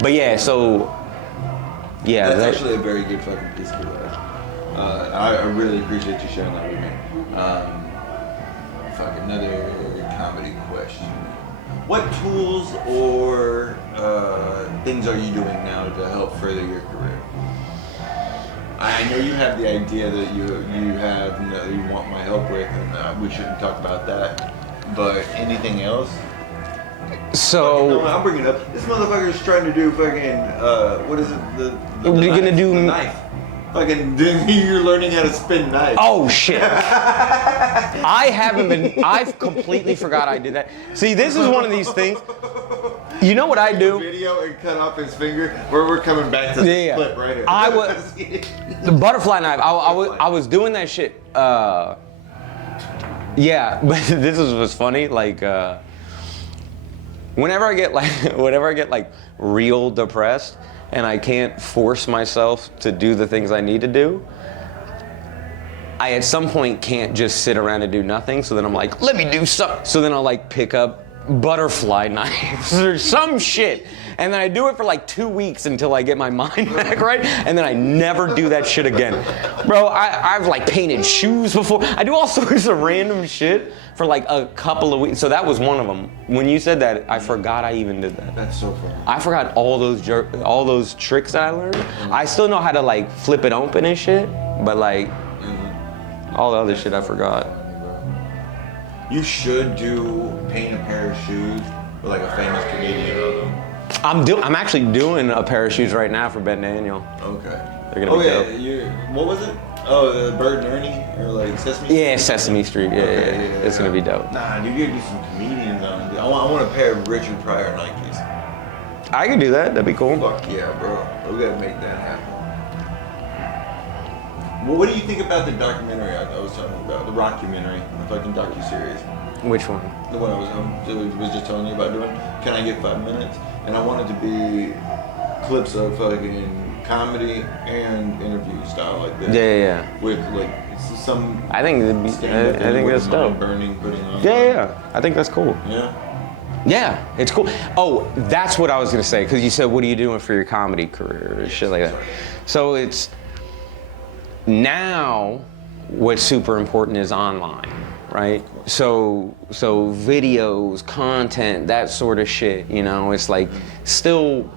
But yeah, so yeah, that's actually a very good fucking piece of advice. I really appreciate you sharing that with me. Fuck, another comedy question. What tools or things are you doing now to help further your career? I know you have the idea that you want my help with, and we shouldn't talk about that. But anything else? So no, I'll bring it up. This motherfucker's trying to do fucking what is it? The knife. Fucking, you're learning how to spin knives. Oh shit! I've completely forgot I did that. See, this is one of these things. You know what I do? Video and cut off his finger. We're coming back to the clip right here. I was the butterfly knife. I was doing that shit. Yeah, but this is what's funny. Like, whenever I get like real depressed and I can't force myself to do the things I need to do, I at some point can't just sit around and do nothing. So then I'm like, let me do something. So then I'll like pick up butterfly knives or some shit. And then I do it for like 2 weeks until I get my mind back right. And then I never do that shit again. Bro, I've like painted shoes before. I do all sorts of random shit for like a couple of weeks. So that was one of them. When you said that, I forgot I even did that. That's so funny. I forgot all those tricks that I learned. I still know how to like flip it open and shit, but like all the other shit I forgot. You should paint a pair of shoes with like a famous comedian on them. I'm actually doing a pair of shoes right now for Ben Daniel. Okay. They're gonna be dope. What was it? Oh, Bird and Ernie or like Sesame Street? Yeah, Sesame Street. Yeah, it's gonna be dope. Nah, dude, you gotta do some comedians on it. I want a pair of Richard Pryor Nikes. I could do that. That'd be cool. Fuck yeah, bro. We gotta make that happen. Well, what do you think about the documentary I was talking about? The rockumentary, the fucking docuseries. Which one? The one I was just telling you about doing. Can I get 5 minutes? And I want it to be clips of fucking comedy and interview style like this. Yeah. With like some. I think that's dope. Burning, putting on. Yeah. I think that's cool. Yeah. Yeah, it's cool. Oh, that's what I was gonna say, because you said, what are you doing for your comedy career or shit like that. So it's now what's super important is online, right? So videos, content, that sort of shit, you know, it's like still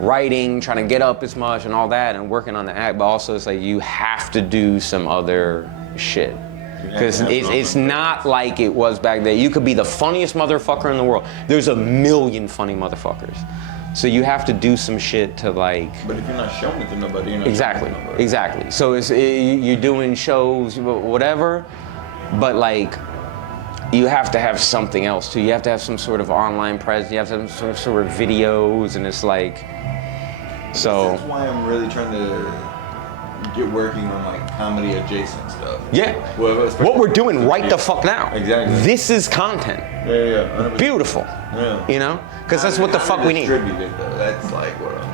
writing, trying to get up as much and all that and working on the act, but also it's like you have to do some other shit. Because it's not like it was back then. You could be the funniest motherfucker in the world. There's a million funny motherfuckers. So you have to do some shit to like. But if you're not showing it to nobody, you're not exactly, showing it to nobody. exactly. So you're doing shows, whatever, but like you have to have something else too. You have to have some sort of online presence. You have to have some sort of videos, and it's like. So. That's why I'm really trying to get working on like comedy adjacent stuff. Yeah. What we're doing right the fuck now. Exactly. This is content. Yeah. 100%. Beautiful. Yeah. You know? Because that's what the fuck we need. Distribute it though. That's like what I'm.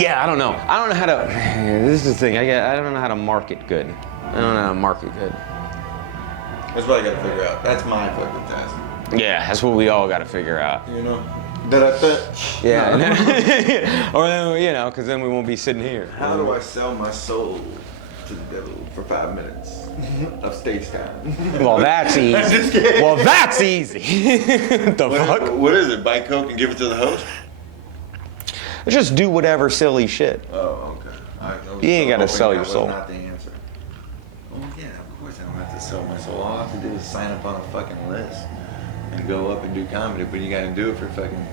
Yeah, I don't know. I don't know how to. This is the thing. I don't know how to market good. I don't know how to market good. That's what I gotta figure out. That's my fucking task. Yeah, that's what we all gotta figure out. You know? Yeah. Or then, you know, because then we won't be sitting here. How do I sell my soul to the devil for 5 minutes of stage time? Well, that's easy. I'm just kidding. Well, that's easy. Fuck? What is it? Buy Coke and give it to the host? Just do whatever silly shit. Oh, okay. You ain't gotta sell your soul. That was not the answer. Oh yeah, of course I don't have to sell my soul. All I have to do is sign up on a fucking list and go up and do comedy. But you gotta do it for fucking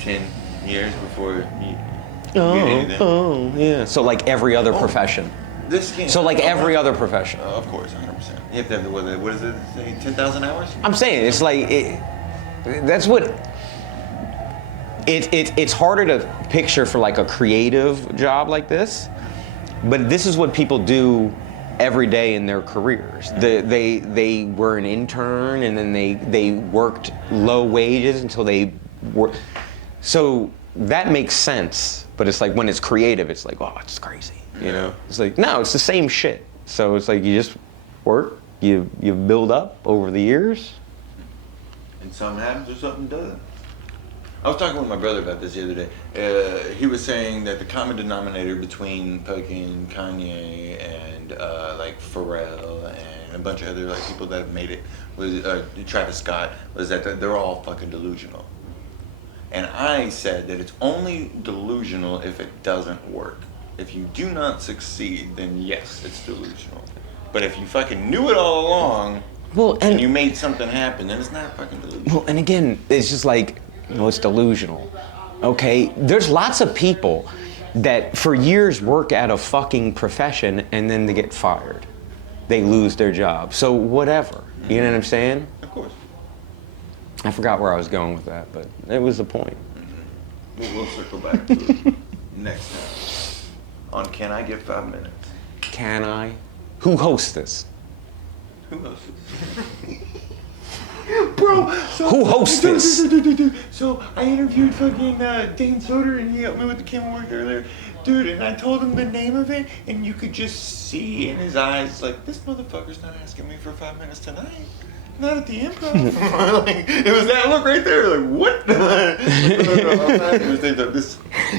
10 years before you get anything. Oh, yeah. So like every other profession. So like every other profession. Of course, 100%. You have to have what is it? Say 10,000 hours? I'm saying it's like that's what. It's harder to picture for like a creative job like this, but this is what people do every day in their careers. They were an intern and then they worked low wages until they were. So that makes sense, but it's like when it's creative, it's like, oh, it's crazy, you know? It's like, no, it's the same shit. So it's like you just work, you build up over the years. And something happens or something doesn't. I was talking with my brother about this the other day. He was saying that the common denominator between fucking Kanye and like Pharrell and a bunch of other like people that have made it was Travis Scott was that they're all fucking delusional. And I said that it's only delusional if it doesn't work. If you do not succeed, then yes, it's delusional. But if you fucking knew it all along, and you made something happen, then it's not fucking delusional. Well, and again, it's just like. No, it's delusional. Okay, there's lots of people that for years work at a fucking profession and then they get fired. They lose their job. So whatever. You know what I'm saying? Of course. I forgot where I was going with that, but it was the point. We'll circle back to it next time. On Can I Get 5 Minutes? Can I? Who hosts this? Who hosts this? Bro, so who hosts this? So I interviewed fucking Dane Soder and he helped me with the camera work earlier. Dude, and I told him the name of it and you could just see in his eyes like, this motherfucker's not asking me for 5 minutes tonight. Not at the Improv. Like, it was that look right there. Like, what?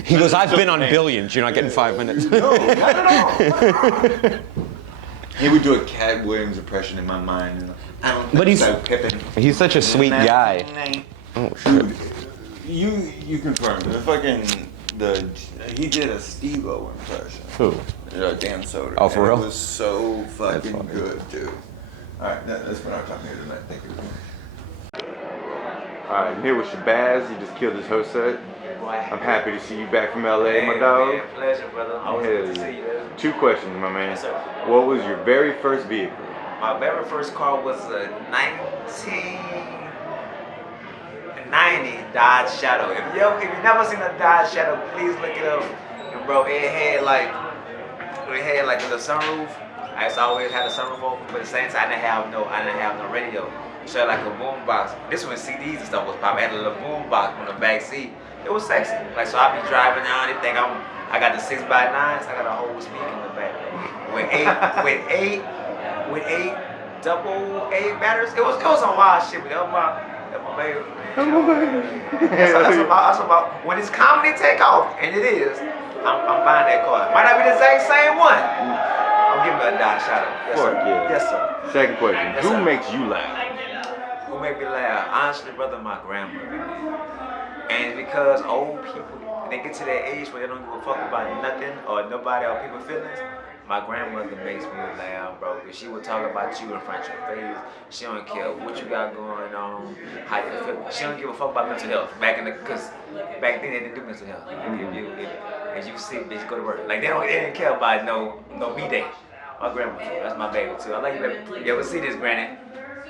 He goes, I've been on billions. You're not getting 5 minutes. No, not at all. He would do a Cat Williams impression in my mind. And I don't think But he's such a sweet guy. Oh shit. You confirm. He did a Steve-O impression. Who? Dan Soder. Oh, for real? It was so fucking good, dude. All right, that's what I'm talking here tonight. Thank you. All right, I'm here with Shabazz. You just killed his host set. I'm happy to see you back from LA, my dog. Man, pleasure, brother. Always good to see you. 2 questions, my man. Yes, sir. What was your very first vehicle? My very first car was a 1990 Dodge Shadow. If you never seen a Dodge Shadow, please look it up. And bro, it had like the sunroof, I used to always have the sunroof open, but at the same time, I didn't have no radio. So like a boom box. This when CDs and stuff was popping. I had a little boom box on the back seat. It was sexy. Like so, I be driving down. They think I got the 6x9s. I got a whole speaker in the back with eight double A batteries. It was some wild shit. But that was my baby. That's about when it's comedy take off, and it is. I'm buying that car. Might not be the exact same one. I'm giving it a Dodge Shadow. Yes, sir. Yeah. Yes, sir. Second question. Yes, Who sir. makes you laugh? Who make me laugh? Honestly, brother, my grandmother. And because old people, they get to that age where they don't give a fuck about nothing or nobody or people's feelings, my grandmother makes me laugh, bro. Because she will talk about you in front of your face. She don't care what you got going on, how you feel. She don't give a fuck about mental health. Because back then they didn't do mental health. If you sick, bitch, go to work. Like they didn't care about no me day. My grandmother, that's my baby too. I like you, baby. You ever see this, Granny?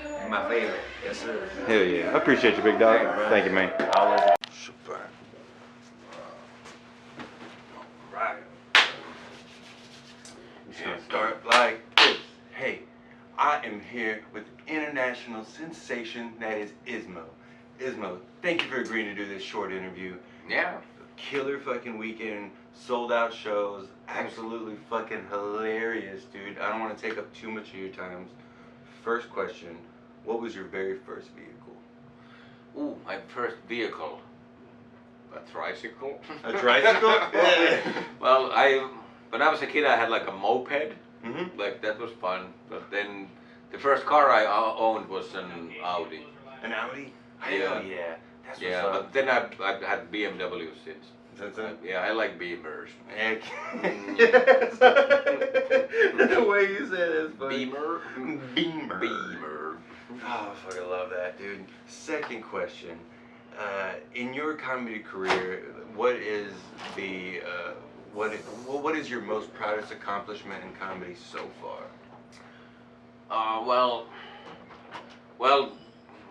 You're my favorite. Yes, sir. Hell yeah. I appreciate you, big dog. Hey, Thank you, man. Always. Super. Right. And start like this. Hey, I am here with international sensation that is Ismo. Ismo, thank you for agreeing to do this short interview. Yeah. Killer fucking weekend, sold out shows, absolutely fucking hilarious, dude. I don't want to take up too much of your time. First question, what was your very first vehicle? Ooh, my first vehicle. A tricycle. A tricycle? Yeah. Well, when I was a kid, I had like a moped. Mm-hmm. Like that was fun. But then the first car I owned was an Audi. An Audi? Yeah. Hell yeah. That's Yeah, what's but up. then I've had BMW since. That's it? Yeah, I like Beamers. Heck. Yes. The way you said it is funny. Beamer? Beamer. Beamer. Oh, I fucking love that, dude. Second question. In your comedy career, what is the what is your most proudest accomplishment in comedy so far? Well,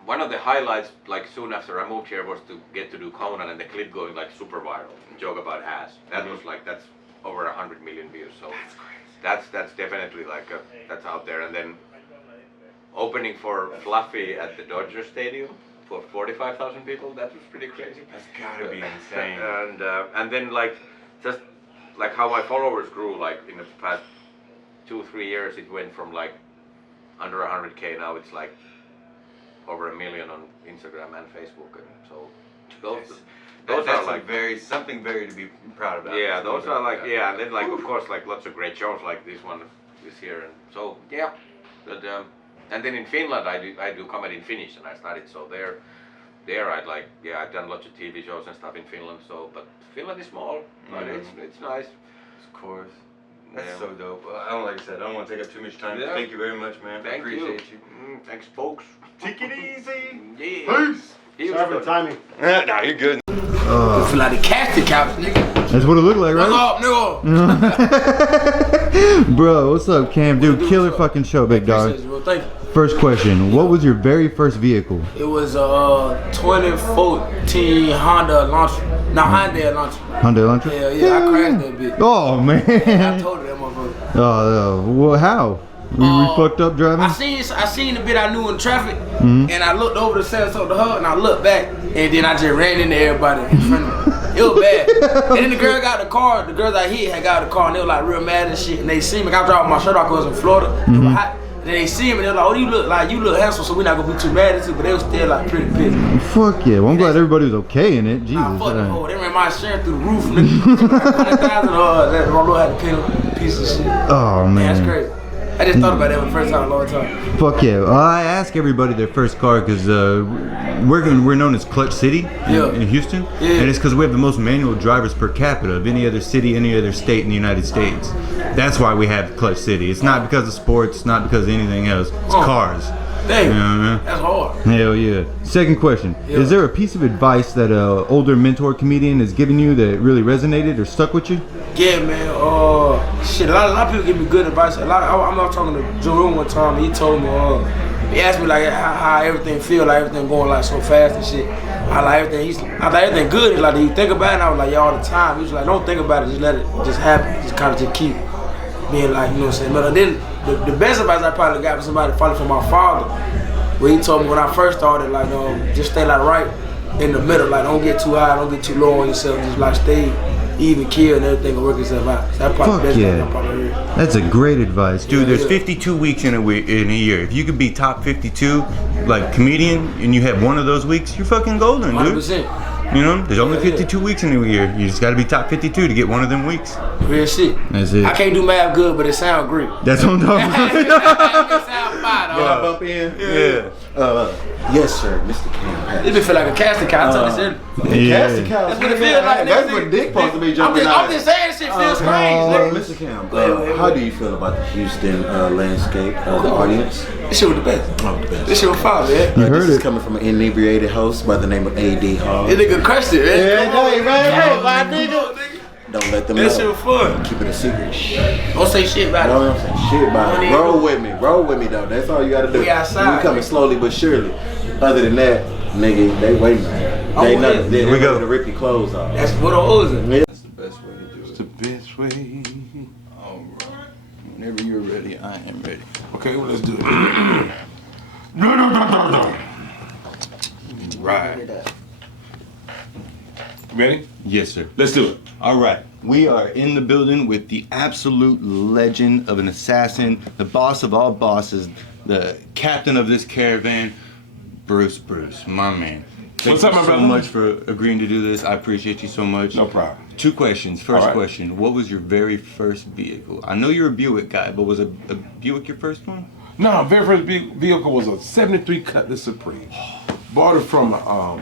one of the highlights, like soon after I moved here, was to get to do Conan and the clip going like super viral. Joke about ass. That was like that's over 100 million views. So that's crazy. That's definitely like that's out there. And then opening for Fluffy at the Dodger Stadium for 45,000 people. That was pretty crazy. That's gotta be insane. And then like just like how my followers grew like in the past 2-3 years, it went from like under 100K. Now it's like over 1 million on Instagram and Facebook, and so those are like something very to be proud about. Yeah, those are like and then like of course like lots of great shows like this one this year, and so yeah, but and then in Finland I do comedy in Finnish, and I started so there I'd like I've done lots of TV shows and stuff in Finland, so but Finland is small, but it's nice. Of course. That's so dope. Like I said, I don't want to take up too much time. Yeah. Thank you very much, man. Thank Appreciate you. you. Thanks, folks. Take it easy. Yeah. Peace. Sorry for the timing. Nah, you're good. I feel like the casting couch, nigga. That's what it looked like, right? Nigga. Bro, what's up, Cam? Dude, killer fucking show, big dog. Thank you. First question, what was your very first vehicle? It was a 2014 Honda Elantra. Hyundai Elantra. Hyundai Elantra? Yeah, I crashed that bitch. Oh, man. I told her that motherfucker. Well, how? We fucked up driving? I seen the bit I knew in traffic, and I looked over to say something to her, and I looked back, and then I just ran into everybody in front of me. It was bad. And then the girl got the car, the girls I hit had got the car, and they were like real mad and shit, and they see me. I dropped my shirt off because I was in Florida. It was hot. And then they see him and they're like, oh, you look handsome, so we're not gonna be too mad at you, but they was still like pretty pissed. Fuck yeah, well I'm glad everybody was okay in it, Jesus. Nah, fuck the whole, they ran my insurance through the roof, nigga. $100,000, that Rollo had to pay a piece of shit. Oh man. That's crazy. I just thought about that for the first time in a long time. Fuck yeah. Well, I ask everybody their first car because we're known as Clutch City in Houston. Yeah. And it's because we have the most manual drivers per capita of any other city, any other state in the United States. That's why we have Clutch City. It's not because of sports, it's not because of anything else. It's cars. Dang, you know what I mean? that's hard. Hell yeah. Second question. Yeah. Is there a piece of advice that an older mentor comedian has given you that really resonated or stuck with you? Yeah, man. Shit, a lot of people give me good advice. I'm not talking to Joe Rogan one time, and he told me, he asked me like how everything feel, like everything going like so fast and shit. I like everything good. He's like, do you think about it? And I was like, yeah, all the time. He was like, don't think about it, just let it just happen. Just kind of just keep being like, you know what I'm saying? But then the best advice I probably got from somebody, probably from my father, where he told me when I first started, like, just stay like right in the middle, like don't get too high, don't get too low on yourself, just like stay even keel and everything will work itself out. So that's probably the best thing I probably heard. That's a great advice, dude. There's 52 weeks in a year. If you could be top 52, like comedian, and you have one of those weeks, you're fucking golden, dude. 100%. You know, there's only 52 weeks in a year. You just got to be top 52 to get one of them weeks. Real shit. That's it. I can't do math good, but it sounds great. That's what I'm talking about. It sounds fine, Can I bump in? Yes, sir, Mr. Cam. It feel like a casting couch. Casting couch. That's what it feels like. That's what Dick supposed to be jumping out. I'm just saying, shit feels strange. Mr. Cam, how do you feel about the Houston landscape, the audience? This shit was the best. Oh, the best. This shit was fire, man. You heard this is coming from an inebriated host by the name of A.D. Hall. This nigga crushed it, man. My nigga. Don't let them know. That shit was fun. Keep it a secret. Don't say shit about it. Don't say shit about it. Roll with me though. That's all you gotta do. We outside. We coming slowly but surely. Other than that, nigga, they waiting. They nothing. They ready to rip your clothes off. That's what it was. That's the best way to do it. It's the best way. All right. Whenever you're ready, I am ready. Okay, well, let's do it. No. Right. Ready? Yes, sir. Let's do it. All right. We are in the building with the absolute legend of an assassin, the boss of all bosses, the captain of this caravan, Bruce, my man. Thank What's up, you my so brother? much for agreeing to do this. I appreciate you so much. No problem. 2 questions. First All right. question, what was your very first vehicle? I know you're a Buick guy, but was a Buick your first one? No, very first vehicle was a 73 Cutlass Supreme. Bought it from a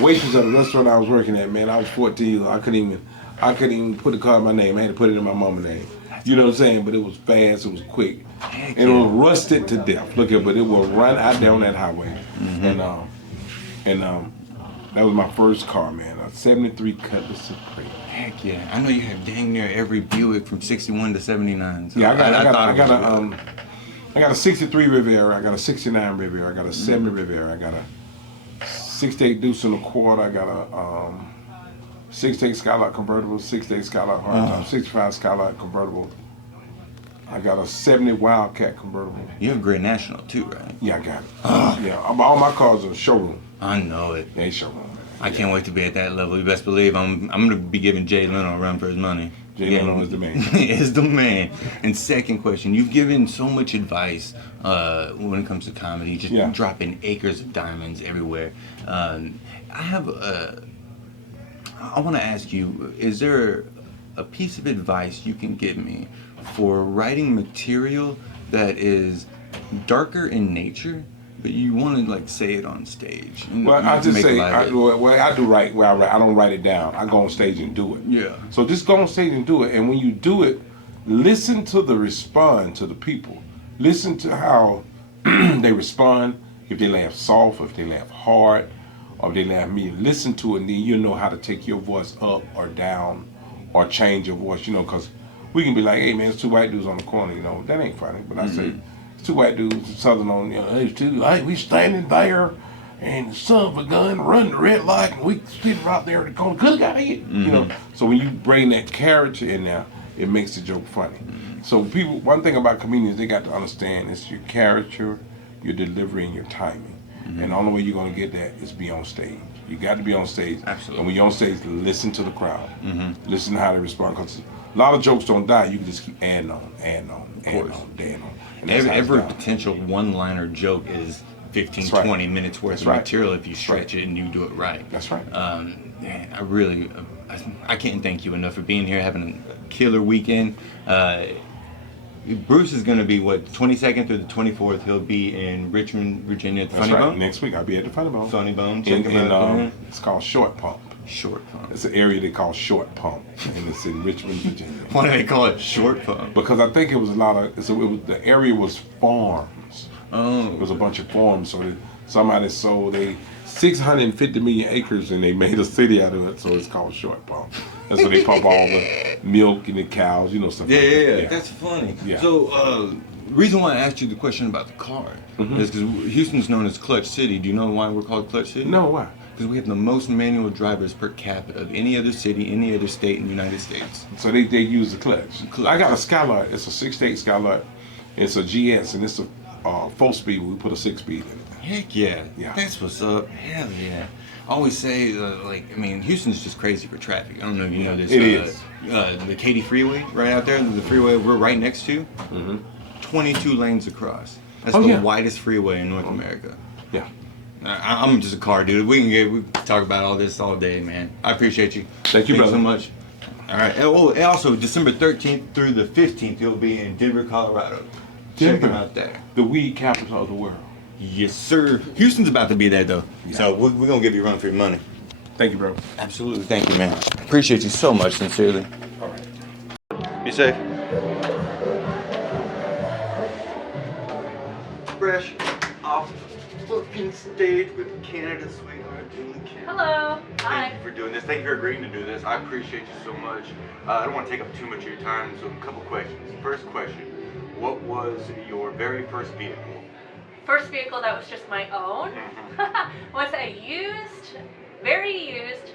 waitress at a restaurant I was working at, man. I was 14. I couldn't even put the car in my name. I had to put it in my mama's name. You know what I'm saying? But it was fast, it was quick. And it was rusted to death. Look at, but it will run out there on that highway. And that was my first car, man. A 73 Cutlass Supreme. Heck yeah. I know you have dang near every Buick from 61 to 79. So Yeah, I got a 63 Riviera, I got a 69 Riviera, I got a 70 Riviera, I got a 68 Deuce and a quarter, I got a 68 Skylark convertible, 68 Skylark hardtop, 65 Skylark convertible. I got a 70 Wildcat convertible. You have a Great National too, right? Yeah, I got it. Yeah, all my cars are showroom. I know it. They showroom. I can't wait to be at that level. You best believe I'm gonna be giving Jay Leno a run for his money. Jay Leno is the man. Is the man. And second question, you've given so much advice when it comes to comedy, just dropping acres of diamonds everywhere. I want to ask you, is there a piece of advice you can give me for writing material that is darker in nature, but you want to like say it on stage? Well, I just say, I do right where I write. I don't write it down. I go on stage and do it. Yeah. So just go on stage and do it. And when you do it, listen to the response to the people. Listen to how they respond. If they laugh soft, if they laugh hard, or if they laugh medium. Listen to it, and then you know how to take your voice up or down, or change your voice. You know, because we can be like, hey man, it's 2 white dudes on the corner. You know, that ain't funny. But I say, it's 2 white dudes, Southern on. You know, hey, we standing there, and the son of a gun run the red light, and we sitting right there in the corner. Could have got hit. You know. So when you bring that character in there, it makes the joke funny. So people, one thing about comedians, they got to understand it's your character, your delivery, and your timing. And the only way you're going to get that is be on stage. You got to be on stage. Absolutely. And when you're on stage, listen to the crowd. Listen to how they respond. Because a lot of jokes don't die. You can just keep adding on. And every potential one-liner joke is 15, 20 minutes worth of material if you stretch it and you do it right. That's right. Man, I can't thank you enough for being here, having a killer weekend. Bruce is going to be, 22nd through the 24th, he'll be in Richmond, Virginia at the Funny Bone? Next week I'll be at the Funny Bone. Funny Bone, check him out. It's called Short Pump. Short Pump. It's an area they call Short Pump, and it's in Richmond, Virginia. Why do they call it Short Pump? Because I think it was a lot of, the area was farms. Oh. It was a bunch of farms, so somebody sold 650 million acres and they made a city out of it, so it's called Short Pump. That's where they pump all the milk and the cows, you know, stuff like that. Yeah, that's funny. Yeah. So, the reason why I asked you the question about the car is because Houston's known as Clutch City. Do you know why we're called Clutch City? No, why? Because we have the most manual drivers per capita of any other city, any other state in the United States. So they use the clutch. I got a Skylark. It's a 68 Skylark. It's a GS, and it's a 4-speed. We put a 6-speed in it. Heck yeah. Yeah. That's what's up. Hell yeah. I always say, Houston's just crazy for traffic. I don't know if you know this. It is. The Katy Freeway, right out there, the freeway we're right next to, 22 lanes across. That's the widest freeway in North America. Yeah. I'm just a car dude. We can talk about all this all day, man. I appreciate you. Thank you, Thanks brother. so much. All right. And also, December 13th through the 15th, you'll be in Denver, Colorado. Check Denver, them out there. the weed capital of the world. Yes, sir. Houston's about to be there, though. So we're going to give you a run for your money. Thank you, bro. Absolutely. Thank you, man. Appreciate you so much, sincerely. All right. Be safe. Fresh off the fucking stage with Canada sweetheart Julie Kim. Hello. Hi. Thank you for doing this. Thank you for agreeing to do this. I appreciate you so much. I don't want to take up too much of your time, so a couple questions. First question, what was your very first vehicle? First vehicle that was just my own was a used, very used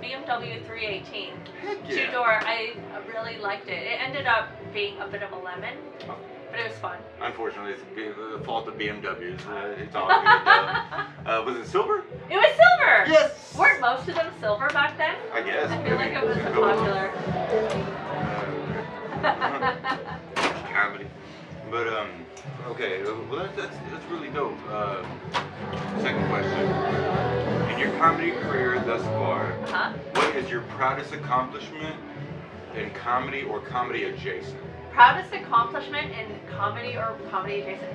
BMW 318. Yeah. Two-door. I really liked it. It ended up being a bit of a lemon, but it was fun. Unfortunately, it's the fault of BMWs. It's all good. Was it silver? It was silver! Yes! Weren't most of them silver back then? I guess. I feel like it was popular. Comedy. But, okay, well, that's really dope. Second question. In your comedy career thus far, what is your proudest accomplishment in comedy or comedy adjacent? Proudest accomplishment in comedy or comedy adjacent?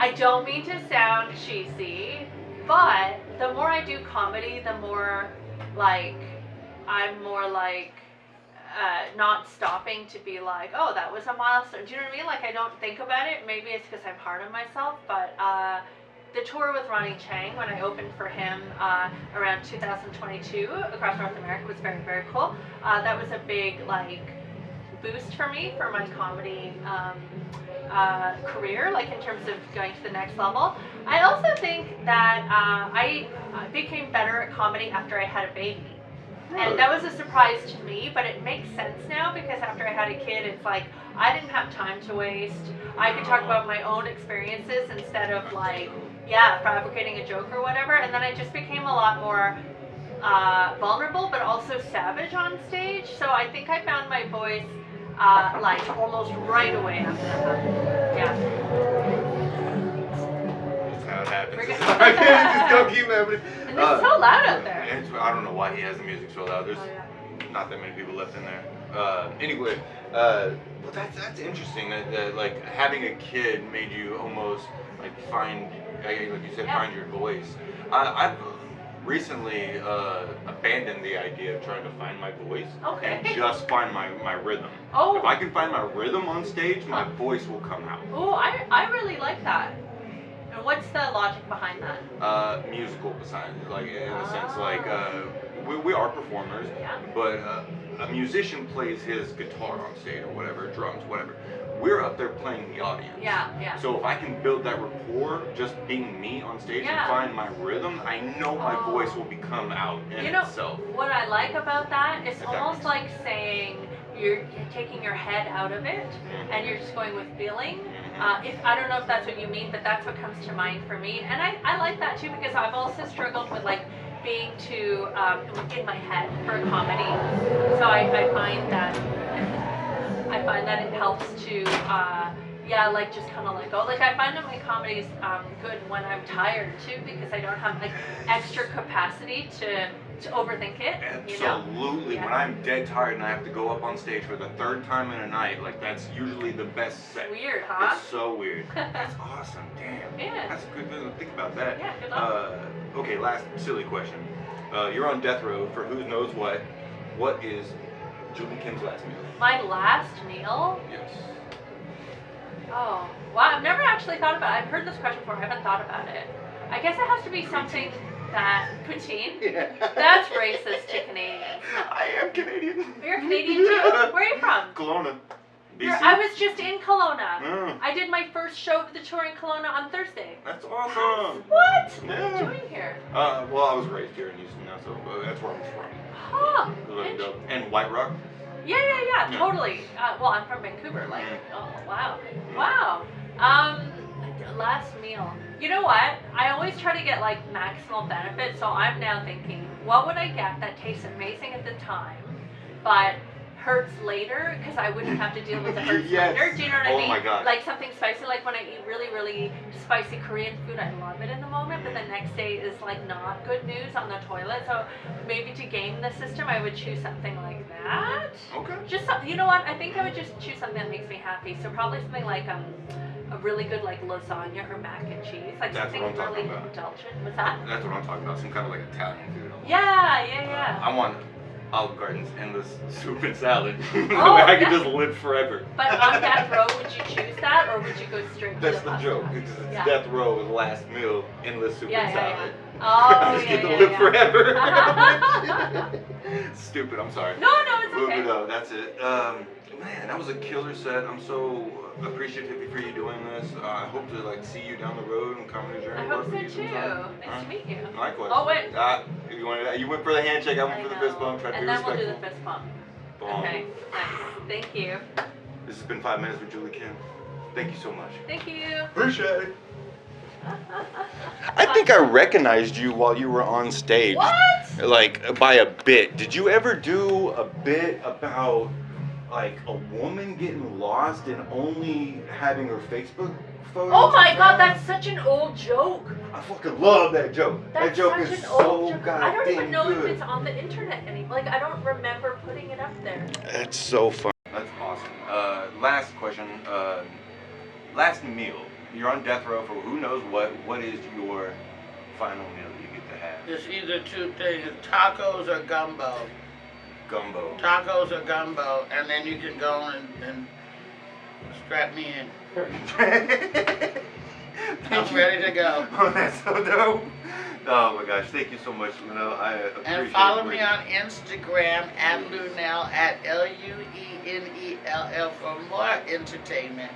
I don't mean to sound cheesy, but the more I do comedy, the more I'm more not stopping to be like, oh, that was a milestone. Do you know what I mean? Like, I don't think about it. Maybe it's because I'm hard on myself, but the tour with Ronnie Chang, when I opened for him around 2022 across North America, was very, very cool. That was a big, boost for me for my comedy career, in terms of going to the next level. I also think that I became better at comedy after I had a baby. And that was a surprise to me, but it makes sense now because after I had a kid, it's like I didn't have time to waste. I could talk about my own experiences instead of fabricating a joke or whatever. And then I just became a lot more vulnerable, but also savage on stage. So I think I found my voice almost right away after that. Yeah. How it happens. I can't just go keep happening. And it's so loud out there. I don't know why he has the music so loud. There's not that many people left in there. Anyway, well, that's interesting. That having a kid made you almost find, like you said, find your voice. I've recently abandoned the idea of trying to find my voice and just find my rhythm. Oh. If I can find my rhythm on stage, my voice will come out. Oh, I really like that. And what's the logic behind that? Musical, besides, in a sense, we are performers, but a musician plays his guitar on stage or whatever, drums, whatever. We're up there playing the audience. Yeah. So if I can build that rapport, just being me on stage and find my rhythm, I know my voice will become out in itself. What I like about that, it's almost like saying you're taking your head out of it and you're just going with feeling. I don't know if that's what you mean, but that's what comes to mind for me. And I like that too because I've also struggled with being too in my head for comedy. So I find that it helps to just kind of let go. I find that my comedy is good when I'm tired too because I don't have extra capacity to overthink it. Absolutely. You know? When I'm dead tired and I have to go up on stage for the third time in a night, that's usually the best set. Weird, huh? It's so weird. That's awesome. Damn. Yeah. That's a good thing to think about that. Yeah, good luck. Okay, last silly question. You're on death row for who knows what. What is Julie Kim's last meal? My last meal? Yes. Oh, wow, I've never actually thought about it. I've heard this question before, I haven't thought about it. I guess it has to be something that, poutine? Yeah. That's racist to Canadians. I am Canadian. You're Canadian too? Where are you from? Kelowna. BC. I was just in Kelowna. Mm. I did my first show of the tour in Kelowna on Thursday. That's awesome. What? Yeah. What are you doing here? Well, I was raised here in Houston now, so that's where I'm from. Huh. And White Rock. Yeah, totally. Well, I'm from Vancouver. Oh, wow. Wow. Last meal. You know what? I always try to get like maximal benefit, so I'm now thinking, what would I get that tastes amazing at the time, but hurts later because I wouldn't have to deal with the hurts later. Do you know what I mean? Oh my God. Like something spicy, like when I eat really, really spicy Korean food, I love it in the moment, but the next day is like not good news on the toilet. So maybe to game the system, I would choose something like that. Okay. Just you know what? I think I would just choose something that makes me happy. So probably something like a really good like lasagna or mac and cheese, like That's something what I'm really talking about. indulgent. What's that? That's what I'm talking about. Some kind of like Italian food. Yeah. I want Olive Garden's endless soup and salad. Oh, I could yeah. just live forever. But on death row, would you choose that, or would you go straight That's to the pasta? joke. It's Yeah. death row with last meal, endless soup and salad. Oh, I just get to live forever. Stupid. I'm sorry. No, it's okay. Moving on. That's it. Man, that was a killer set. I'm so appreciative for you doing this. I hope to like see you down the road and come to Journey. I hope so too. Nice to meet you. Likewise. Oh wait. You went for the handshake. I went for the fist bump. Try to be And then we'll respectful. do the fist bump. Boom. Okay. Nice. Thank you. This has been 5 Minutes with Julie Kim. Thank you so much. Thank you. Appreciate it. I think I recognized you while you were on stage. What? Like by a bit. Did you ever do a bit about like a woman getting lost and only having her Facebook photos? Oh my God, that's such an old joke. I fucking love that joke. That's that joke such is an old so joke. goddamn I don't even know good. if it's on the internet anymore. Like I don't remember putting it up there. That's so fun. That's awesome. Last question. Last meal. You're on death row for who knows what. What is your final meal you get to have? It's either two things, tacos or gumbo. Gumbo. Tacos or gumbo, and then you can go and strap me in. I'm ready to go. Oh, that's so dope. Oh my gosh, thank you so much, Lunell. I appreciate And follow it. me on Instagram at Lunell at LUENELL for more entertainment.